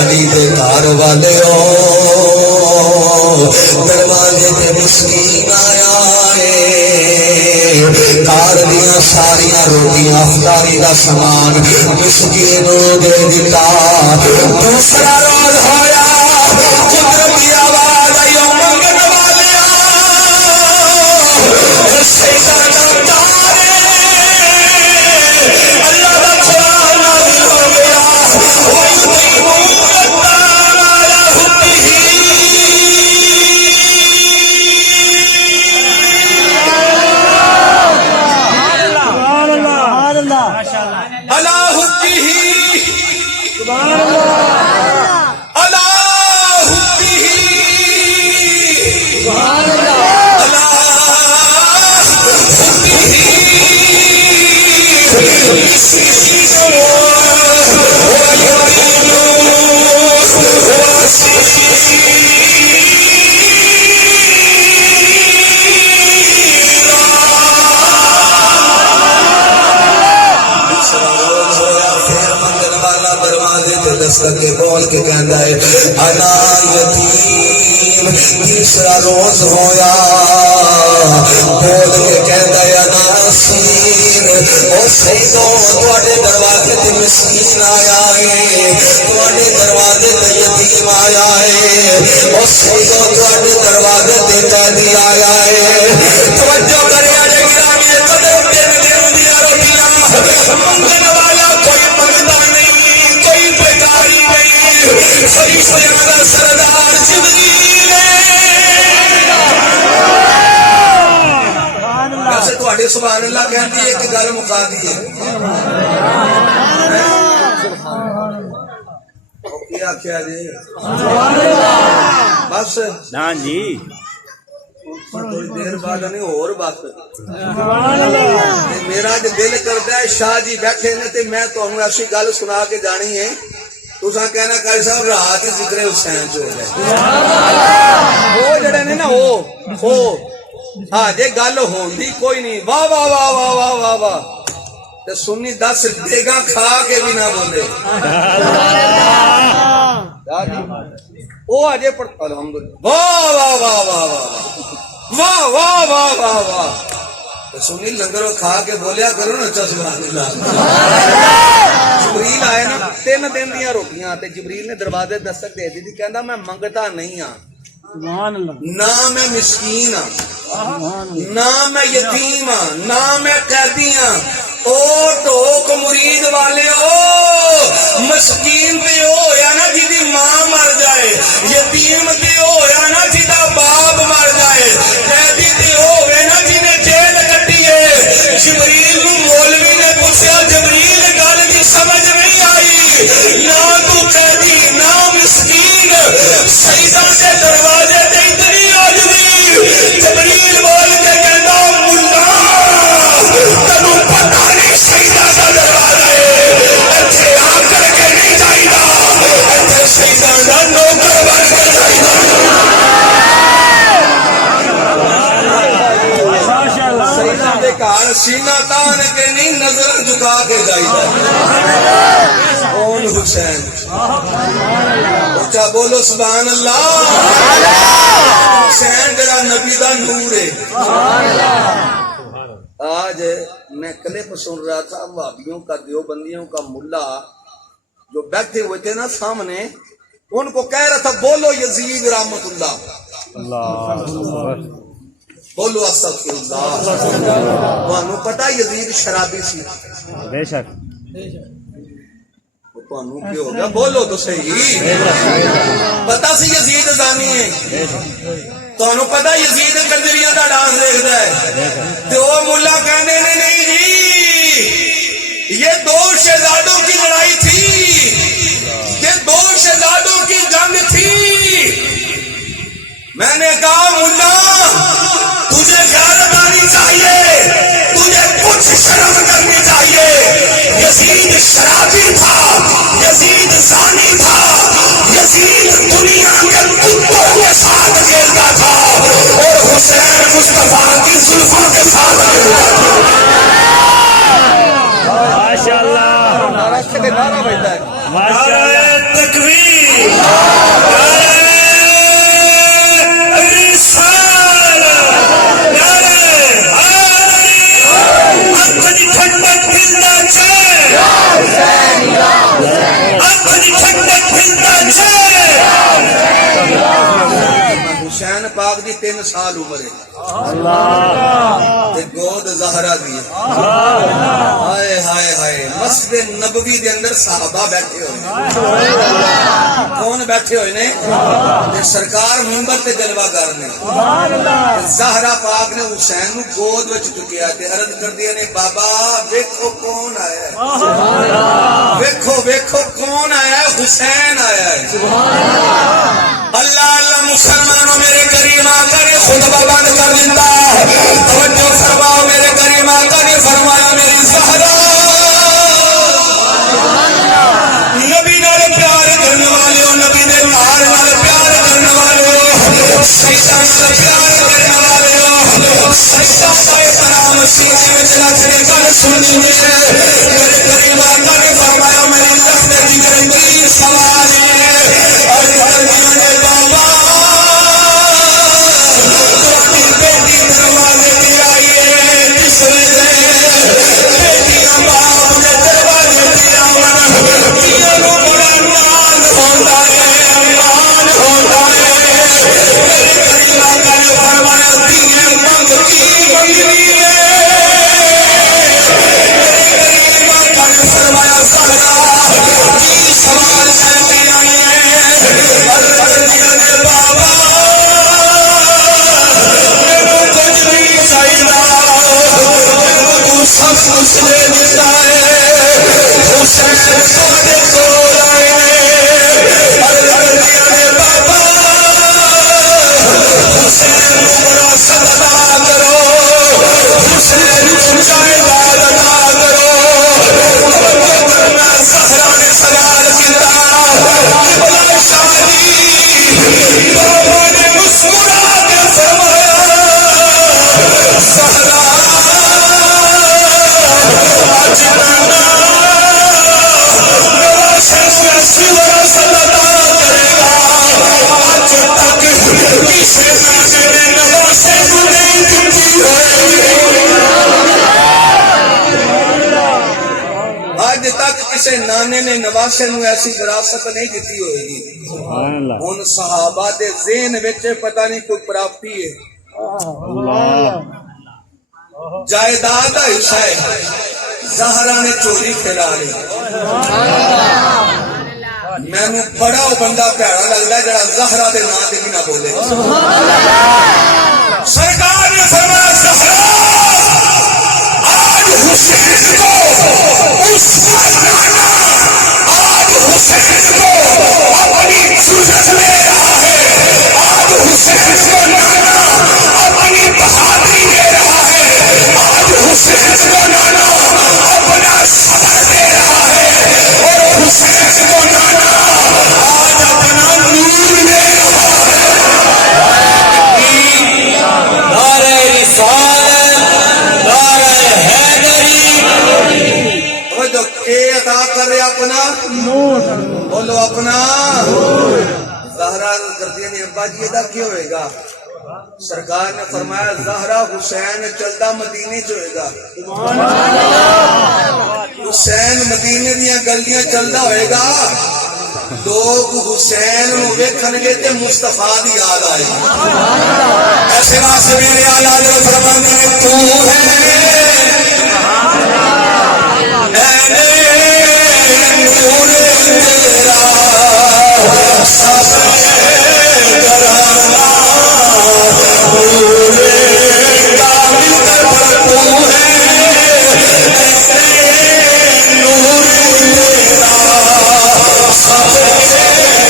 علی دے گھر والے ہو. دروازے تے مسکین آیا ہے کار دیا ساریاں روٹیاں افطاری دا سامان مسکین دے دیتا. دوسرا روز ہویا دستک بول کے کہندا ہے انا یتیم. تیسرا روز ہویا بول کے کہندا ہے انا مسکین. او سیدو تواڈے دروازے تے مسکین آیا ہے, تواڈے دروازے تے یتیم آیا ہے. او سیدو تواڈے دروازے تے قیدی آیا ہے. توجہ کرے اجے گرامی قدر دین دین دی روٹیاں منگن والا کوئی منگدا نہیں, کوئی بیکاری نہیں. فرشتیاں دا سردار جبریل ہے. ویسے تواڈے سبحان اللہ کہندی ایک گل مکا دی ہے. کی آخیا جی بس ہاں جی تھوڑی دیر بعد نہیں اور بات. میرا جو دل کرتا ہے شاہ جی بیٹھے نے تے میں تمہیں ایسی گل سنا کے جانی ہے, تسا کہنا قاری صاحب رات ہی ذکر حسین چ ہو جائے. وہ جڑے نے نا وہ ہاں جی گل ہوندی کوئی نہیں. واہ واہ واہ واہ واہ واہ واہ. تے سنی 10 بیگا کھا کے بھی نہ بولے وہ اجے پڑھ الحمدللہ. واہ واہ واہ واہ واہ واہ واہ واہ واہ. سنی لنگر کھا کے بولیا کرو نا. اچھا سبحان اللہ. جبریل آئے نا 3 دن دیا روٹیاں تے جبریل نے دروازے دستک دے دی. کہندا میں منگتا نہیں ہاں, نہ میں مسکین ہاں, نہ میں یتیم ہاں, نہ میں قیدی ہاں. او ٹوک مرید والے او مسکین پہ ہویا نا جی ماں مر جائے, یتیم پہ ہویا نا جی دا باپ مر جائے, قیدی پہ ہوئے نا جی نے جیل کٹی ہے. جبریل نو مولوی نے پوچھا جبریل گل دی سمجھ نہیں آئی, نہ تو قیدی نہ مسکین, سیدہ سے دروازے تے اتنی آجوی. جبریل بول کے کہنا ملا تنو پتہ نہیں سیدہ کا دروازہ ہے, اچھے آ کر کے نہیں جائے گا, اچھے سیدہ کا نوکر بن کے جائے گا. سیدہ دے کار سینہ تان کے نہیں نظر جھکا کے جائے گا. کون حسین؟ اچھا بولو سبحان اللہ. حسین جڑا نبی دا نور ہے. آج میں کلپ سن رہا تھا وہابیوں کا دیوبندیوں کا ملا جو بیٹھے ہوئے تھے نا سامنے, ان کو کہہ رہا تھا بولو یزید رحمت اللہ, بولو استغفر اللہ. تانوں پتہ یزید شرابی سی؟ بے شک. تانوں کی ہو گیا بولو تو صحیح. پتہ سی یزید زانی ہے؟ تانوں پتہ یزید کنجریاں دا ڈانس دیکھدا ہے. تے او مولا کہندے نے نہیں جی یہ 2 شہزادوں کی لڑائی تھی, یہ 2 شہزادوں کی جنگ تھی. میں نے کہا مولا تجھے غیرت آنی چاہیے, تجھے کچھ شرم کرنی چاہیے. یزید شرابی تھا, یزید زانی تھا, یزید دنیا کے کتوں کے ساتھ کھیلتا تھا, اور حسین مصطفیٰ کی زلفوں کے ساتھ کھیلتا تھا. ماشاءاللہ نعرہ بجتا ہے. ماشاءاللہ. تکبیر, حسین پاک دی 3 سال عمر ہے, تے گود زہرا دی. ہائے ہائے ہائے. مسجد نبوی دے اندر صحابہ بیٹھے ہوئے. کون بیٹھے ہوئے نے؟ تے سرکار منبر تے جلوہ گر نے. زہرا پاک نے حسین نو گود وچ چکیا تے عرض کر دیا نے بابا ویکھو کون آیا ہے, ویکھو ویکھو کون آیا ہے, حسین آیا ہے. اللہ اللہ مسلمانوں میرے کریم آقا نے خطبہ بند کر دیتا. توجہ فرماؤ میرے کریم آقا نے فرمایا میری زہرا نبی نال پیار کرنے والے ہو, نبی دے نال پیار کرنے والے ہو, شیطان نال پیار کرنے والے ہو, شیطان کا احترام سینے میں رکھ کے گل سننی ہے. میرے کریم آقا نے فرمایا میری لفظ کی گرنٹی سوال ہے اور گرمیاں نے بابا اپنی بیٹی دروازے پہ آئی ہے کس وجہ بیٹیاں باپ نے دروازے پہ آون بیاں نو بڑا مان ہوتا ہے, مان ہوتا ہے. میرے کریم آقا نے فرمایا دیے منگ کی منگنی ہے. میرے کریم آقا نے فرمایا زہرا کی سوال کرتی آئی ہے. عرض کردیا نے بابا میرے کچھ نہیں چاہیے, تو سب کچھ دے دیتا ہے. حسین تھوڑے کول آئے نے. عرض کردیا نے بابا حسین کو بڑا صدقہ کرو, حسین کو جائیداد عطا کرو. توجہ کرنا زہرا نے سوال کیتا قبلہ شادی. بابا نے مسکرا کے فرمایا زہرا آج نانا ایسی وراثت عطا کرے گا آج تک کسی نانے نے نواسے کو نہیں دیتی ہوئی. آج تک کسی نانے نے نواسے نو ایسی وراثت نہیں دیتی ہوئے گی. سبحان اللہ. ان صحابہ دے ذہن وچ پتہ نہیں کوئی پراپتی ہے, جائیداد کا حصہ ہے, زہرا نے چوری پھیلا لی. مینوں بڑا وہ بندہ پیارا لگتا ہے جڑا زہرا دے نام تے بھی نہ بولے. سرکار نے فرمایا زہرا آج حسین کو اس کا نانا آج حسین کو اپنی سوزت لے رہا ہے, آج حسین کو نانا اپنی بہادری دے رہا ہے, آج حسین کو نانا اپنا صبر دے رہا ہے, اور حسین کو نانا آج اپنا نور دے رہا ہے. نعرہ رسالت, نعرہ حیدری. جو اے عطا کر رہے اپنا نور, بولو اپنا نور. زہرا کرتی ہے ابا جی یہ کیا ہوئے گا؟ سرکار نے فرمایا زہرا حسین چلتا مدینے چ ہوئے گا. حسین مدینے دیا گلیاں چلتا ہوئے گا, لوگ حسین نو ویکھن گے تے مصطفیٰ دی یاد آئے گی. ایسے واسطے میرے آلہ نے فرمایا تو ہے نور تیرا سب گرانا نور کامل پر تو ہے نور تیرا سب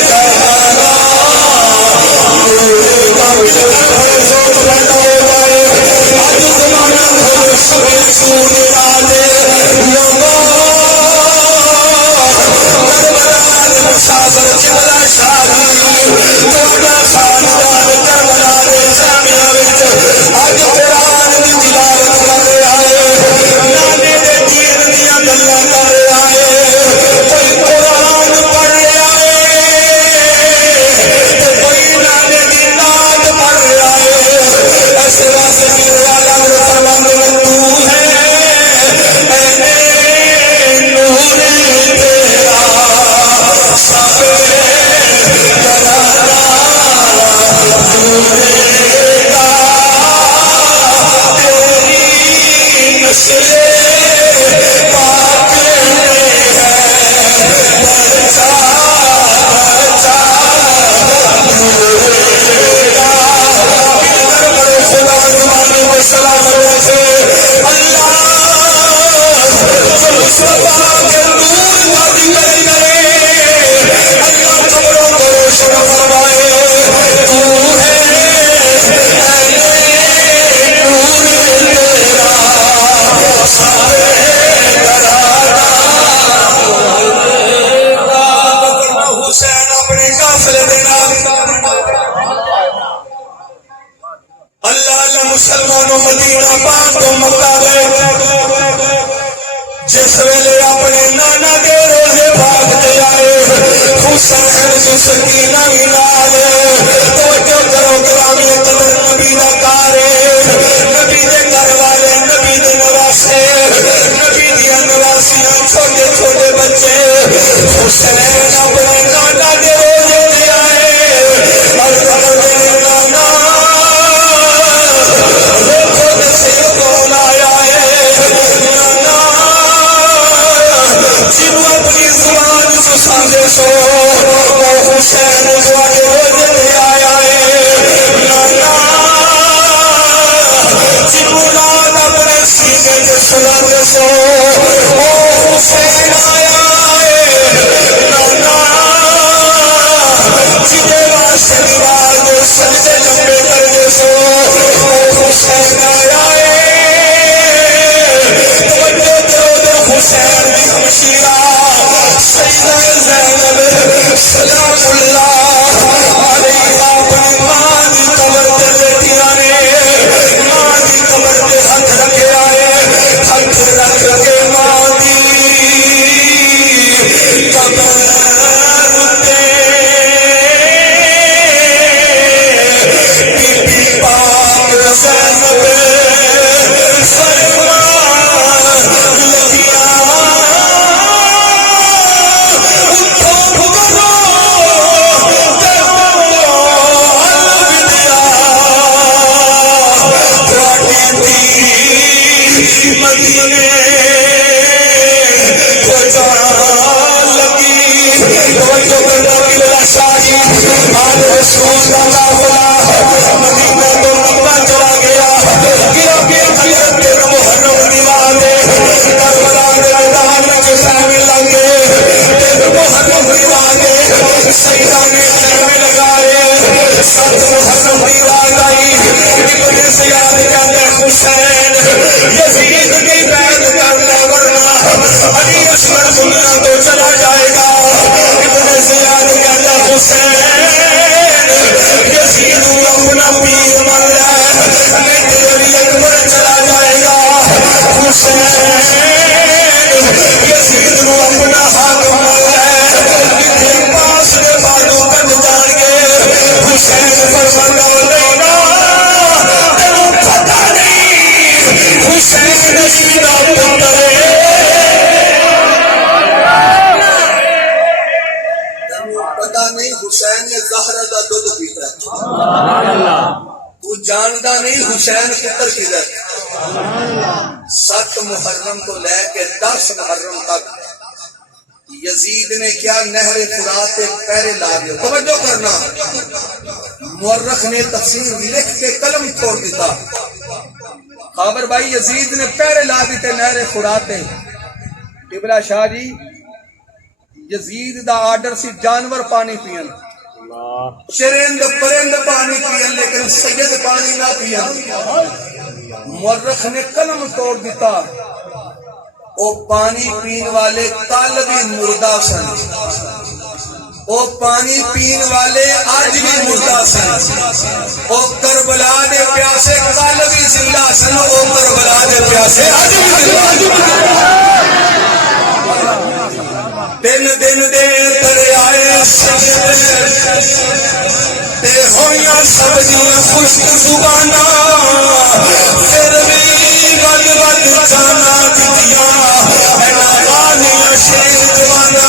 گرانا نور کامل پر زور پیدا ہو جائے. آج زمانہ ہو سب سونے والے مسافر قبلہ شادی توڑا خاندان کربلا دے جامعہ وچ اج قرآن دی تلاوت کر آئے, نانے دے دین دیاں گلاں کر آئے, کوئی قرآن پڑھ آئے کوئی نانے دی نعت پڑھ آئے. اس واسطے میرے آلہ نے فرمایا تو ہے نور تیرا سب گرانا نور کا تیری نسل پاک میں ہے بچا بچا نور کا. بڑے خدا نمانے و سلام سے اللہ مصطفیٰ کے نور کا ذکر کرے, اللہ قبروں کو روشن فرمائے. تو ہے سنو مدینہ پاک تو مکہ گئے جس ویلے اپنے نانا کے روزے بھاگتے آئے حسین کی سکینہ بھی نال توجہ کرو گرامی قدر نبی دا کارے نبی دے گھر والے نبی دے نواسے نبی دی نواسیاں چھوٹے چھوٹے بچے حسین اپنے نانا کے روزے تے آئے اور کرتے نانا دیکھو دسے کون آیا ہے نانا جنہوں اپنی زبان سے سامنے سو وہ حسین والے روزے تے آیا ہے نانا جنہوں رات اپنے سینے کے سلاتے سو وہ حسین آیا ہے نانا جنہیں واسطے دیوار کو سجدے لمبے کرتے سو وہ حسین آیا ہے توجہ کرو تو حسین کی ہمشیرہ سیدہ زینب سلام اللہ علیہ اپنی ماں دی قبر تے بیٹھی آنے ماں دی قبر تے ہاتھ رکھے آئے ہاتھ رکھ کے ماں دی قبر تے بی بی پاک زینب فرمان لگیا مدینے کو جان لگی توجہ کرنا بلا شاہی آل رسول اللہ مدینہ تو مکہ چلا گیا حضرت محرم دیوانے کربلا کے میدان میں خیمے لگے محرم دیوانے سیدہ نے خیمے لگائے 7 محرم کی رات آئی ابن زیاد کہتے حسین یزید کی بیعت کرنا ورنہ علی اصغر دنیا تو چلا جائے گا ابن زیاد کہتا حسین یزید اپنا پیر مان لے نہیں علی اکبر چلا جائے گا حسین یزید اپنا حاکم مان لے جتنے پاس کے بادو بن جان گے حسین فرماتا لینا تینوں پتہ نہیں حسین سیدھا پتر پتہ نہیں حسین نے زہرا دا دودھ پیتا ہے تو جاندا نہیں حسین پتر کدھر 7 محرم کو لے کے 10 محرم تک یزید نے کیا نہر فرات پہ پہرے لا دیا توجہ کرنا مورخ نے تفسیر لکھ کے قلم چھوڑ دیتا خابر بھائی یزید نے پہرے لا دیتے نہر فرات پہ قبلہ شاہ جی یزید دا آرڈر سی جانور پانی پین چرند پرند پانی پین لیکن سید پانی نہ پین مورخ نے قلم توڑ دیتا او پانی پین والے کل بھی مردہ سن او پانی پین والے آج بھی مردہ سن او کربلا دے پیاسے کل بھی زندہ سن او کربلا دے پیاسے آج بھی زندہ 3 دن دے ترے آئے سجدے تے ہویاں سب دیاں خشک زباناں پھر بھی ود ود جانا دتیاں اینا غازیاں شیر جوانا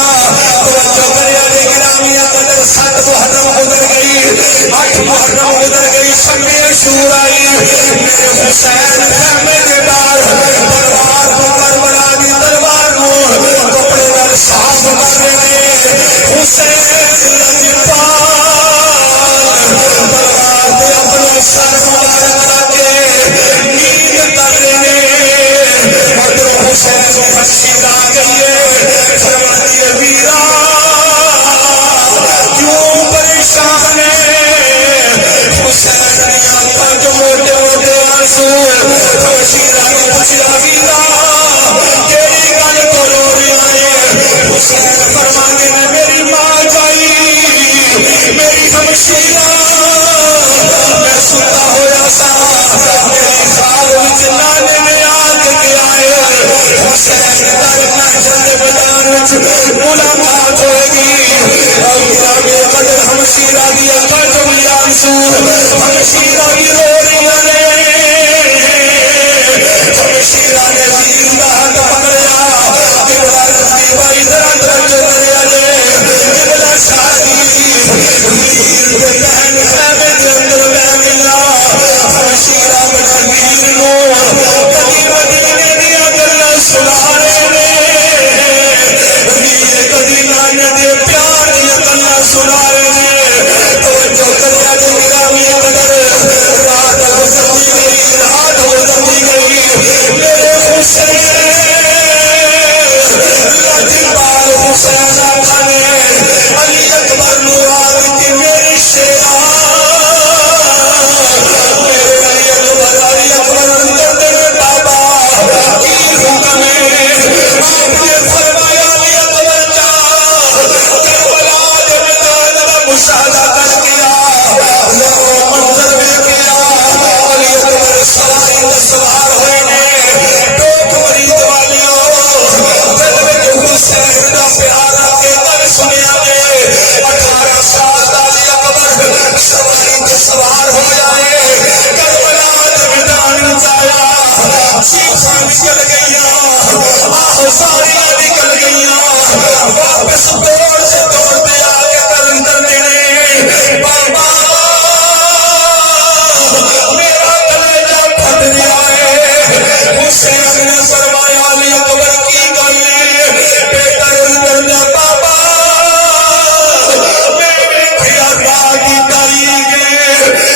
توجہ کریا دے گرامی قدر 7 محرم گزر گئی 8 محرم گزر گئی شمع شور آئی میرے حسین خیمے دے ڈال دربار کو کربلا دی دربار کو کپڑے نال صاف کر رہے حسین لجپال دربار دے اپنا سر مبارک رکھے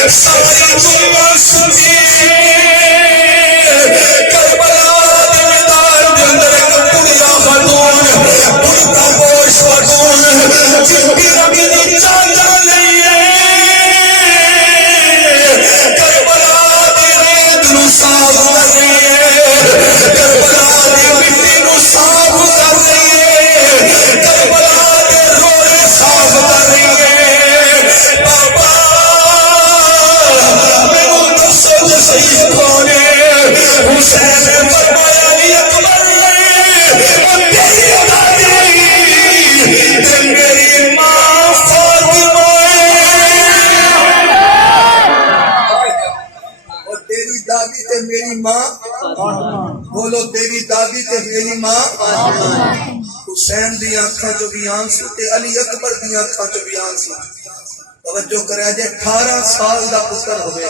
ساری دنیا سنی کربلا دے میدان دے اندر ایک بڑیا خاتون برقع پوش خاتون جن کی نبی نے چادر لئی ہے کربلا دی ریت نو صاف کر رہی ہے کربلا دی مٹی نو صاف کر رہی ہے کربلا دے روڑے صاف کر رہی ہے بابا میں وہ دسو جو صحیح کون ہے حسین نے فرمایا علی اکبر وہ تیری اولاد نہیں تے میری ماں فاطمہ اور تیری دادی تے میری ماں بولو تیری دادی تے میری ماں حسین دی آنکھاں چو بھی آنسو تے علی اکبر دی آنکھاں چو بھی آنسو توجہ کرے جے 18 سال دا پتر ہوئے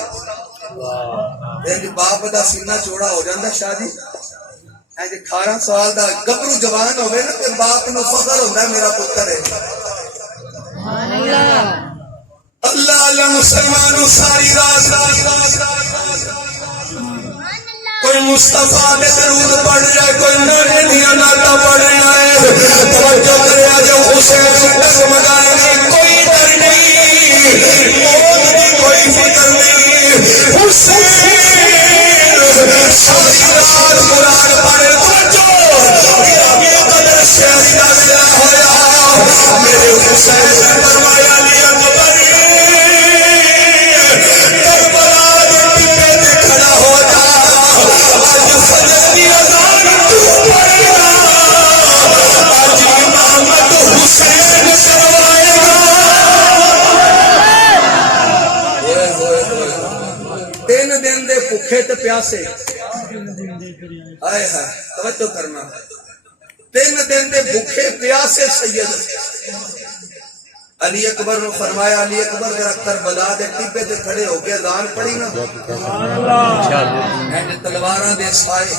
تے باپ دا سینہ چوڑا ہو جاندا شاہ جی اے 18 سال دا گبرو جوان ہوئے نا تے باپ نو فخر ہوندا ہے میرا پتر ہے اللہ اللہ مسلمانوں ساری رات کوئی مصطفیٰ دے درود پڑھ جائے کوئی نانے دیا ناتا پڑھ جائے توجہ کرے آج حسین سے ڈگمگائے نہیں کوئی ڈر نہیں موت کی کوئی فکر نہیں حسین ساری رات قرآن پڑھے توجہ میرا قدر سے اندازہ ہویا میرے حسین نے فرمایا علی اکبر کربلا دے ٹپے تے کھڑا ہو جا آج فجر کی اذان تو پڑھے گا آج امامت حسین کروائے گا تین دن دے بھوکے تے پیاسے آئے ہائے توجہ کرنا 3 دن دے بھوکے پیاسے سید علی اکبر نے فرمایا علی اکبر ذرا کربلا دے ٹبے تے کھڑے ہو کے اذان پڑھی نا اینڈ تلواراں دے سائے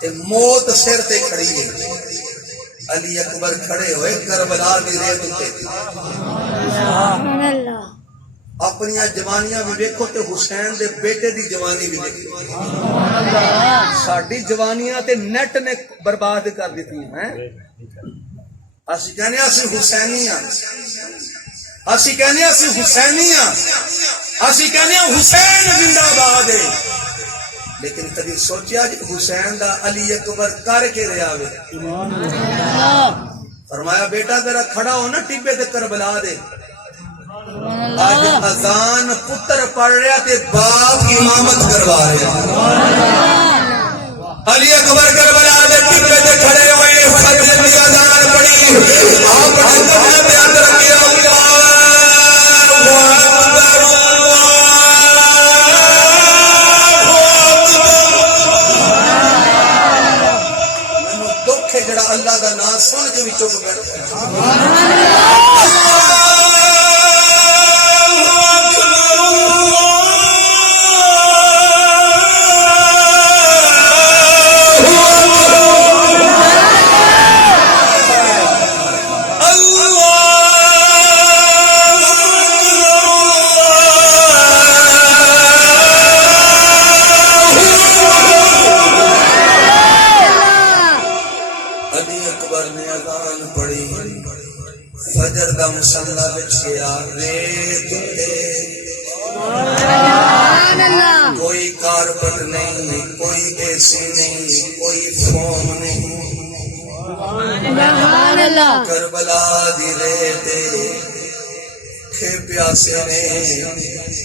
تے موت سر تے کھڑی ہے علی اکبر کھڑے ہوئے کربلا دی ریت تے اپنی جوانیاں بھی دیکھو تے حسین دے بیٹے دی جوانی بھی دیکھو ساڈی جوانیاں تے نیٹ نے برباد کر دیتی ہیں اسی کہنے اسی حسینی ہاں اسی کہنے اسی حسینی ہاں اسی کہنے حسین زندہ باد ہے لیکن کبھی سوچیا جی حسین دا علی اکبر کر کے رہا وے فرمایا بیٹا ذرا کھڑا ہو نا ٹبے تے کربلا دے آج اذان پتر پڑھ رہا تے باپ امامت کروا رہا علی اکبر کربلا دے ٹبے تے کھڑے ہوئے فجر دی اذان پڑھی آپ نے قبر تے ہاتھ رکھے اللہ مینوں دکھ ہے جڑا اللہ دا نام سن کے بھی چپ بیٹھا فجر دا مصلی وچ گیا ریت تے کوئی کارپٹ نہیں کوئی اے سی نہیں کوئی فون نہیں کربلا دی ریت تے پیاسے نے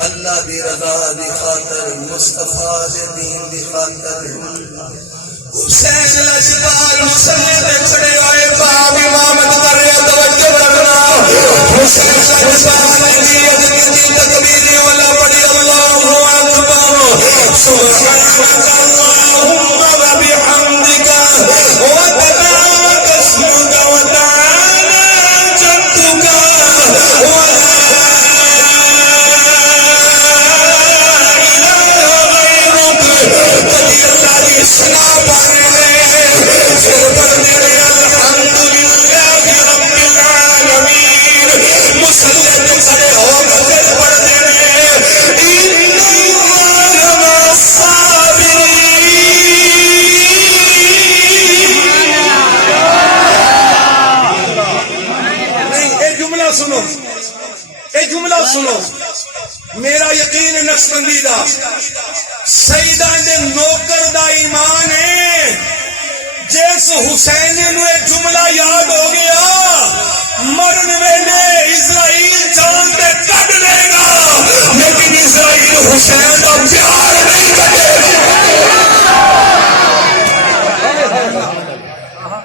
اللہ دی رضا دی خاطر مصطفیٰ دے دین دی خاطر حسین لجپال حسین دے کھڑے ہوئے باپ امامت کر رہے توجہ رکھنا حسین لجپال دی تکبیر والا پڑھی اللہ اکبر سبحانک اللہم و بحمدک وتبارک اسمک وتعالی جدک مسلط کھڑے ہو کر پڑھ دے میرا یقین ہے نقشبندی دا سیدہ دے نوکر دا ایمان ہے جس حسین نو ایک جملہ یاد ہو گیا مرن ویلے اسرائیل جان تے کٹ لے گا لیکن اسرائیل حسین کا پیار نہیں کٹے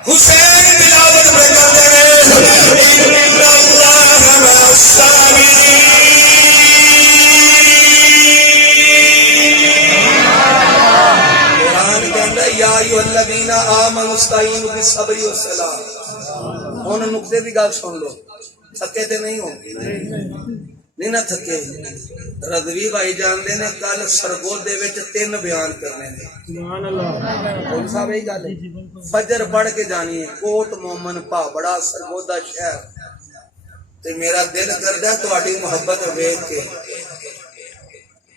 حسین تلاوت میں کرتے ہیں الذین آمنوا استعینوا بالصبر والصلاۃ. ہن نقطے دی گل سن لو، تھکے تے نہیں ہو نہیں نہ تھکے. رضوی بھائی جانتے نے کل سرگودے وچ 3 بیان کرنے نے. سبحان اللہ. کون صاحب یہی گل ہے فجر پڑھ کے جانی ہے کوٹ مومن پھابڑا سرگودا شہر تے میرا دل کردا ہے تہاڈی محبت ویکھ کے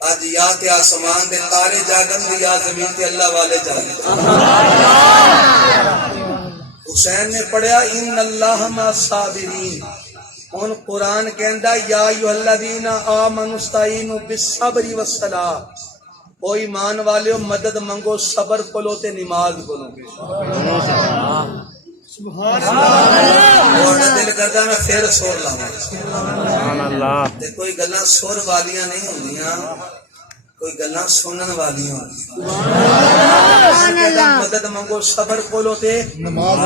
آج یا تے آسمان دے تارے جاگن دی یا زمین تے اللہ والے جاگن. حسین نے پڑھیا ان اللہ مع الصابرین. ان قرآن کہندا یا ایھا الذین آمنوا استعینوا بالصبر والصلاۃ. او ایمان والےو مدد منگو صبر کولو تے نماز کولو. سبحان اللہ. اور دل کردا میں پھر سور لاواں. سبحان اللہ. تے کوئی گلاں سور والیاں نہیں ہوندیاں، کوئی گلاں سنن والیاں ہوندیاں. مدد منگو صبر کولو تے نماز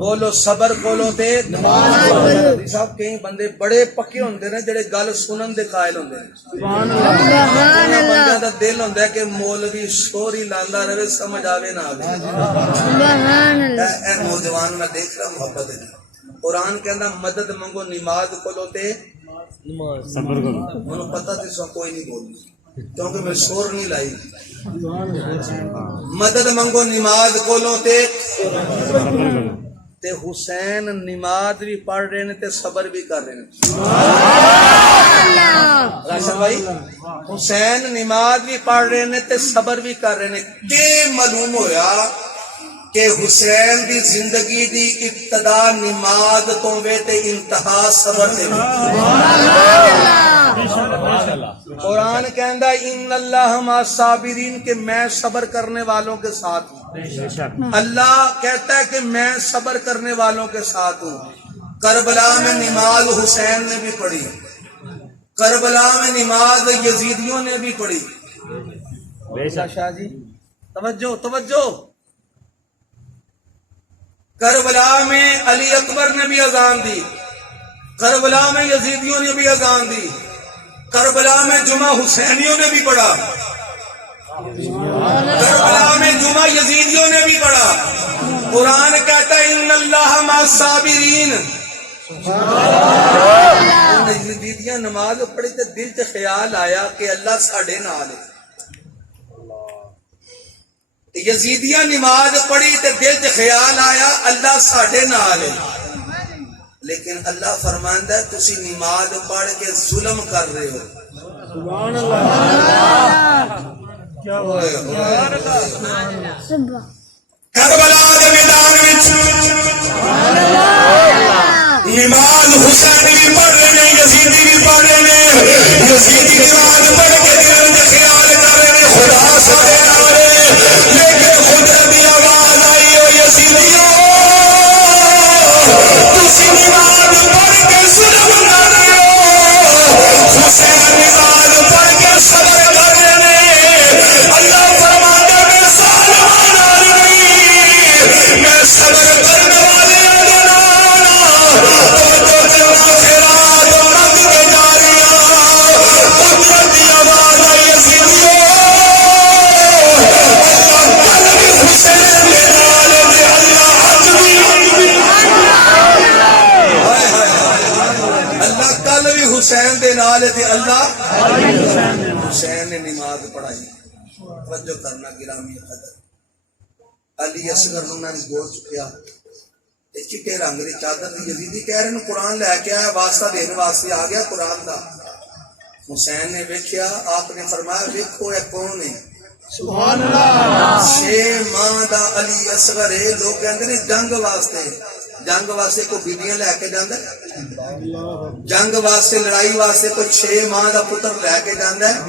بولو صبر کولو تے نماز. صاحب کئی بندے بڑے پکے ہوندے نے جڑے گل سنن دے قائل ہوندے نے. سبحان اللہ. بندے دا دل ہوندا ہے کہ مولوی شوری لاندا رہے سمجھ آوے نہ آوے. سبحان اللہ. اے نوجوان میں دیکھ رہا محبت ہے. قرآن کہندا مدد منگو نماز کولو تے نماز صبر کرو. انہوں پتہ تے سو کوئی نہیں بولدا کیونکہ میں شور نہیں لائی. مدد منگو نماز کولو تے تے حسین نماز بھی پڑھ رہے نے تے صبر بھی کر رہے نے. راشد بھائی حسین نماز بھی پڑھ رہے نے تے صبر بھی کر رہے نے. کہ معلوم ہویا کہ حسین دی زندگی دی ابتدا نماز تو وے تے انتہا صبر تے. قرآن کہندا ان اللہ مع الصابرین کہ میں صبر کرنے والوں کے ساتھ ہوں. اللہ کہتا ہے کہ میں صبر کرنے والوں کے ساتھ ہوں. کربلا میں نماز حسین نے بھی پڑھی، کربلا میں نماز یزیدیوں نے بھی پڑھی. شاہ جی توجہ توجہ. کربلا میں علی اکبر نے بھی اذان دی، کربلا میں یزیدیوں نے بھی اذان دی، کربلا میں جمعہ حسینیوں نے بھی پڑھا، کربلا میں جمعہ یزیدیوں نے بھی پڑھا. قرآن کہتا ہے ان اللہ مع الصابرین. یزیدیاں نماز پڑھی تے دل تے خیال آیا کہ اللہ ساڈے نال ہے. یزیدیاں نماز پڑھی تے دل تے خیال آیا اللہ ساڈے نال ہے. لیکن اللہ فرماندا ہے تسی نماز پڑھ کے ظلم کر رہے ہو. سبحان اللہ. کیا ہوئے کربلا دے میدان وچ نماز حسین بھی پڑھ رہے نے، یزیدی بھی پڑھ رہے نے. یزیدی نماز پڑھ کے دل تے خیال کر رہے نے خدا ساڈے نال ہے. لیکن خدا دی آواز آئی ہو یزیدیوں تسی نماز پڑھ کے ظلم کر رہے ہو. حسین نماز پڑھ کے صبر کر رہے نے. اللہ فرماتا ہے میں ظالمان نال نہیں، میں صبر کرنے والے حسین دے نال تے اللہ حسین نے نماز پڑھائی. توجہ کرنا گرامی قدر. علی اصغر نوں نے گول چکیا تے چٹے رنگ دی چادر دی یزیدی کہہ رہے نے قرآن لے کے آیا واسطہ دینے واسطے آ گیا قرآن دا. حسین نے ویکھیا آپ نے فرمایا ویکھو اے کون ہے. سبحان اللہ. 6 ماہ دا علی اصغر ہے. لوگ کہندے نے جنگ واسطے جنگ واسطے کو بیبیاں لے کے جاندا ہے، جنگ واسطے لڑائی واسطے کو 6 ماہ دا پتر لے کے جاندا ہے۔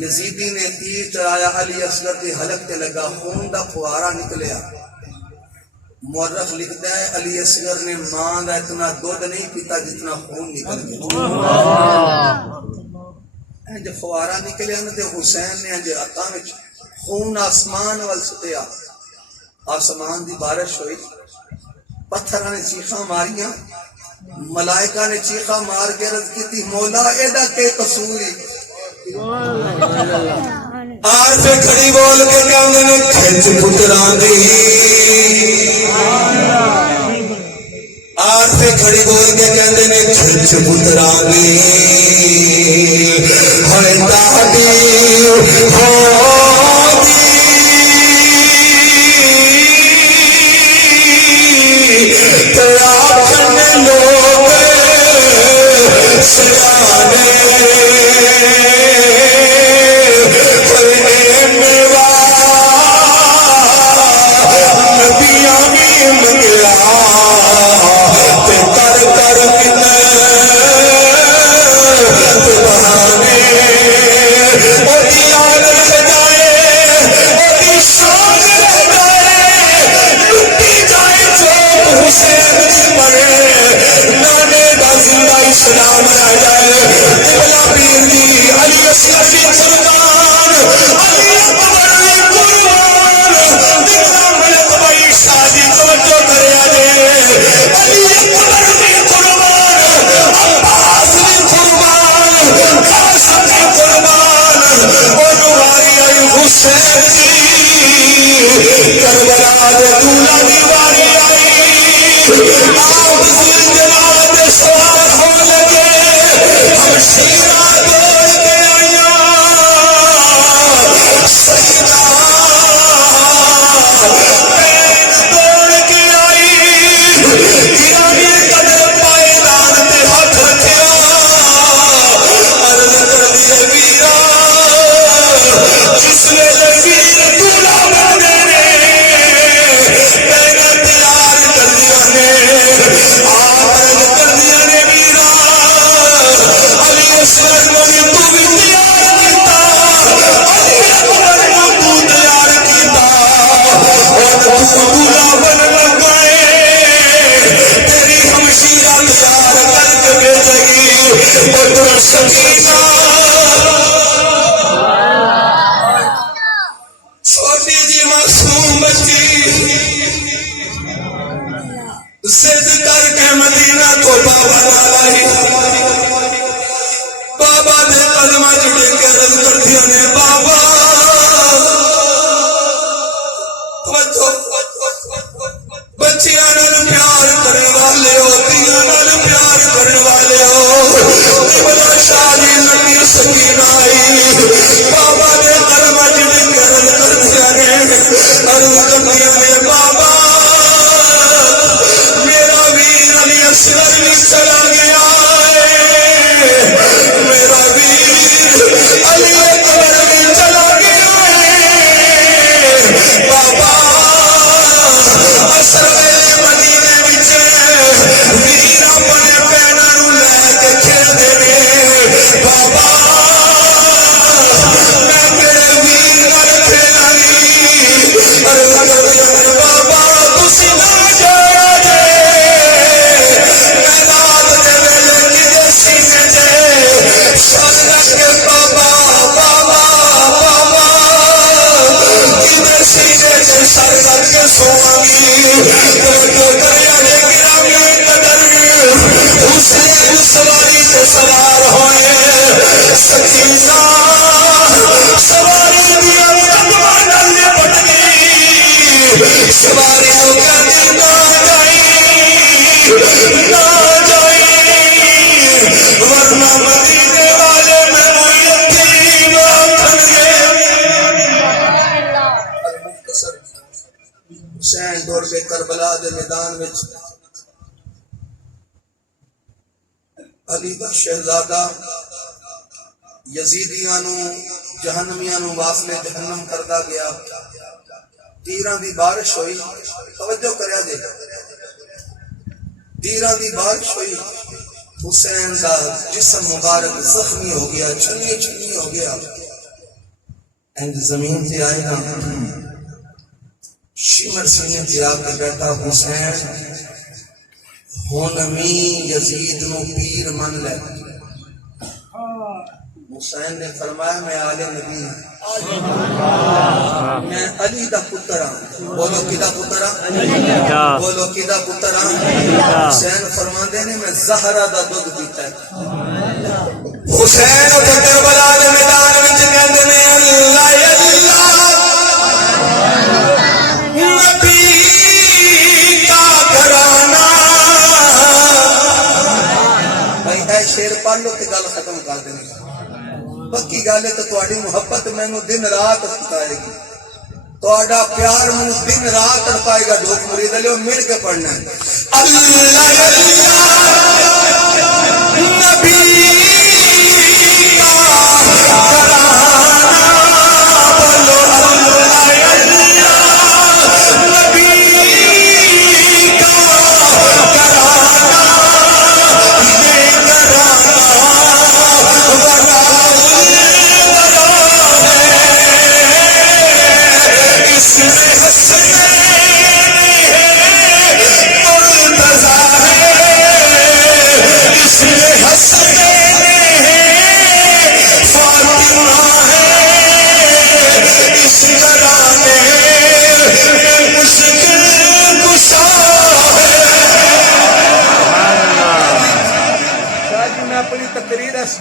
یزیدی نے تیر چلایا، علی اصغر کے حلق تے لگا، خون دا فوارہ نکلیا۔ مورخ لکھتا ہے علی اصغر نے ماں دا اتنا دودھ نہیں پیتا جتنا خون نکل گیا۔ جو فوارہ نکلیا نا تے حسین نے جو ہتھاں وچ خون آسمان وال سٹیا، آسمان دی بارش ہوئی، پتھراں نے چیخاں ماریاں، ملائکہ نے چیخاں مار کے عرض کی مولا ایدا کے قصور ہی آر سے کھڑی بول کے کہندے نے کھچ پتراں دی، آر سے کھڑی بول کے کہندے نے کھچ پتراں دی، ہن تاڈی ہوندی تیرا کھنے لوگ سجانے سلام آ جائے قبلہ پیر دی علی اصغر دی قربان، علی اکبر دی قربان، دیکھا ملک بھائی شادی توجہ کریا دے، علی اکبر دی قربان، عباس دی قربان، قاسم دی قربان، اور واری آئی حسین دی کربلا دے دولہ دی واری آئی، آپ زلجلال دے سوار ہو لگے، ہم شیرہ دوڑ کے آئیاں، سجدہ پین دوڑ کے آئی، گرامی قدر پائیدان تے ہاتھ رکھیا، عرض کر دیے ویرا جس میں ویر دولہ بندے نے پینا تیار کر دیا نے، عرض کر دیا نے ویرا علی اصغر نے تو بھی تیار کیتا، علی اکبر نے تو تیار کیتا، اور تو دولہ بن گئے، تیری ہمشیرہ تیار کر کے بھیجے گی، اور تو سکینہ چھوٹی جی معصوم بچی ضد کر کے مدینہ تو بابا لائی، بابا نے قدمہ جڑے کے عرض کر دیا نے بابا بچیاں نال پیار کرنے والے ہو، دیاں نال پیار کرنے والے ہو، قبلہ شادی لمبی سکینہ آئی، بابا نے قدمہ جڑے کے عرض کر دیا نے، عرض کر دیا نے بابا میرا ویر علی اصغر بھی چلا گیا ہے، میرا ویر علی اکبر بھی چلا گیا ہے، بابا اثر مدینے وچ ویر اپنے پینا نو لے کے کھیل دے نے، بابا میں تیرے ویر نال کھیلاں گی، عرض کر دیا نے بابا تسی نہ جایا جے، میں رات دے ویلے کدے سینے جے سن لگ کے بابا بابا بابا کدے سینے جے سن لگ کے سواں گی، توجہ کریا جے گرامی قدر حسین سواری تے سوار ہوئے، سکینہ سواری دیا قدماں نال لپٹ گئی، سواری ہو کہتی نہ جائی نہ جائی، ورنہ مدینے والے میں وہ یتیم آکھن گے۔ حسین دوڑ کے کربلا دے میدان وچ علی دا شہزادہ یزیدیاں نو جہنمیاں نو واصلے جہنم کردا گیا، تیراں دی بارش ہوئی، توجہ کریا جے دیرہ دی بارش ہوئی، حسین دا جسم مبارک زخمی ہو گیا، چھنی چھنی ہو گیا، اینج زمین تے آئے نا شمر سینے تے آ کے بیٹھا، حسین ہن امی یزید نو پیر من لے۔ حسین نے فرمایا میں آل نبی ہوں، میں علی دا پتر ہوں۔ بولو کدا پتر ہوں؟ بولو کدا پتر ہوں؟ حسین فرماندے نے میں زہرا دا دودھ پیتا ہے۔ حسین تے کربلا دے میدان وچ کہندے نے اللہ اللہ نبی کا گھرانہ۔ بھائی اے شیر پڑھ لو تے گل ختم کر دینی۔ پکی گل ہے تو تہاڈی محبت مینوں دن رات ستائے گی، تہاڈا پیار مینوں دن رات تڑپائے گا۔ ڈوک مرید لیو مل کے پڑھنا ہے اللہ نبی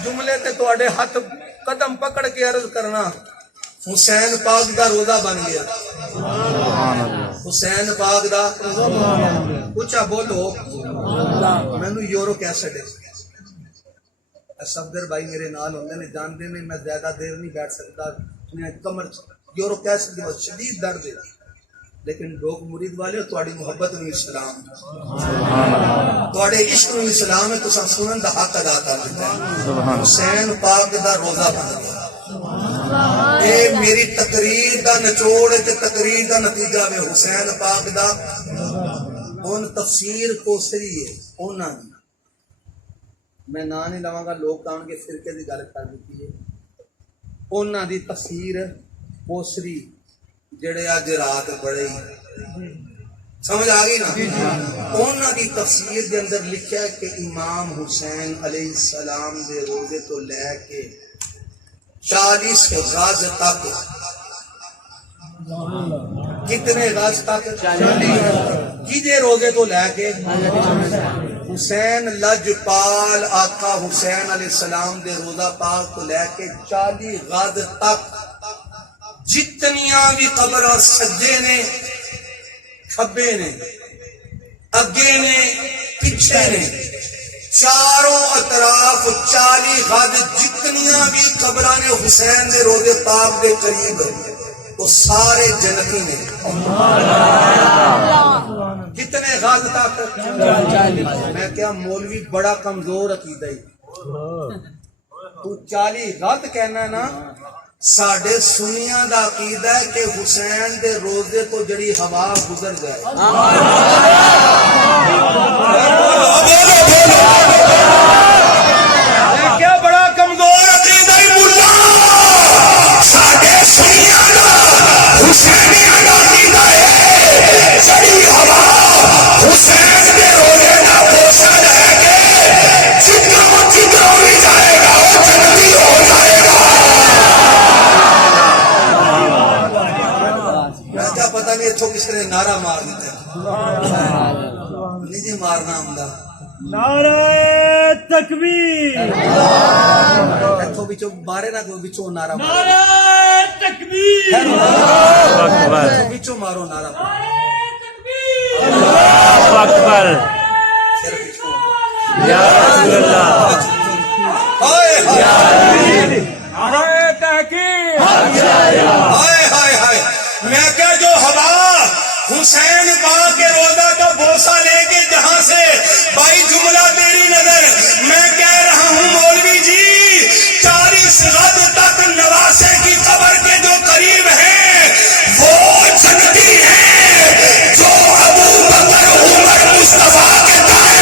جملے تے تواڈے ہاتھ قدم پکڑ کے عرض کرنا، حسین پاک دا روزہ بن گیا۔ حسین پاک دا اچھا بولو، مینوں یورو کیسٹ ہے، صفدر بھائی میرے نال ہوندے نے، جاندے نے میں زیادہ دیر نہیں بیٹھ سکتا، میں کمر یورو کیسٹ دی بہت شدید درد ہے، لیکن ڈوک مرید والے تواڈی محبت نوں اسلام، تواڈے عشق نوں اسلام ہے، تساں سنن دا حق ادا کر دیتا ہے۔ حسین پاک دا روزہ بن گیا۔ اے میری تقریر دا نچوڑ تے تقریر دا نتیجہ میں حسین پاک دا ہن تفسیر کوسری ہے انہاں دی، میں نام نہیں لواں گا، لوگ کہن کے فرقے دی گل کر دتی ہے، انہاں دی تفسیر کوسری جڑے اج رات بڑے سمجھ آ گئی نا، انہاں دی تفسیر دے اندر لکھیا ہے کہ امام حسین علیہ السلام دے روزے تو لے کے 40 غز تک، کتنے غز تک؟ 40 کیجے روزے تو لے کے حسین لجپال آقا حسین علیہ السلام دے روزہ پاک تو لے کے 40 غز تک جتنیاں بھی قبراں سجے نے، کھبے نے، اگے نے، پیچھے نے، چاروں اطراف 40 غز جتنیاں بھی قبراں نے حسین دے روزے پاک دے قریب، وہ سارے جنتی نے۔ کتنے غز تک؟ میں کیا مولوی بڑا کمزور عقیدہ ہی، تو 40 غز کہنا نا، ساڈے سنیاں دا عقیدہ ہے کہ حسین دے روزے تو جڑی ہوا گزر جائے۔ کیا بڑا کمزور عقیدہ ہے مولا، ساڈے سنیاں دا حسینیاں دا عقیدہ ہے جڑی ہوا حسین دے روزے دا بوسہ لے کے جدھروں بھی جائے گا وہ جنتی ہو جائے گا۔ پتہ نہیں اتھوں کس نے نعرہ مار دیتا ہے، نہیں جی مارنا آمدہ نعرہ تکبیر، اتھوں بچوں مارے نہ کوئی بچوں نعرہ مارے، نعرہ تکبیر، اتھوں بچوں مارو نعرہ اللہ اکبر، پھر بچوں یا رسول اللہ، ہائے ہائے نعرہ تحقیق، ہائے ہائے ہائے، میں کہا جو ہوا حسین پاک کے روزہ کا بوسہ لے کے جہاں سے، بھائی جملہ میری نظر، میں کہہ رہا ہوں مولوی جی 40 غد تک نواسے کی قبر کے جو قریب ہیں وہ جنتی ہیں، جو ابو بکر عمر مصطفیٰ کے دائیں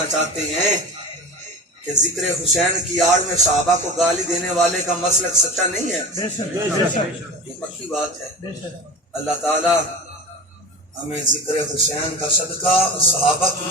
کرنا چاہتے ہیں کہ ذکر حسین کی آڑ میں صحابہ کو گالی دینے والے کا مسلک سچا نہیں ہے؟ یہ پکی بات ہے۔ اللہ تعالی ہمیں ذکر حسین کا صدقہ صحابہ کی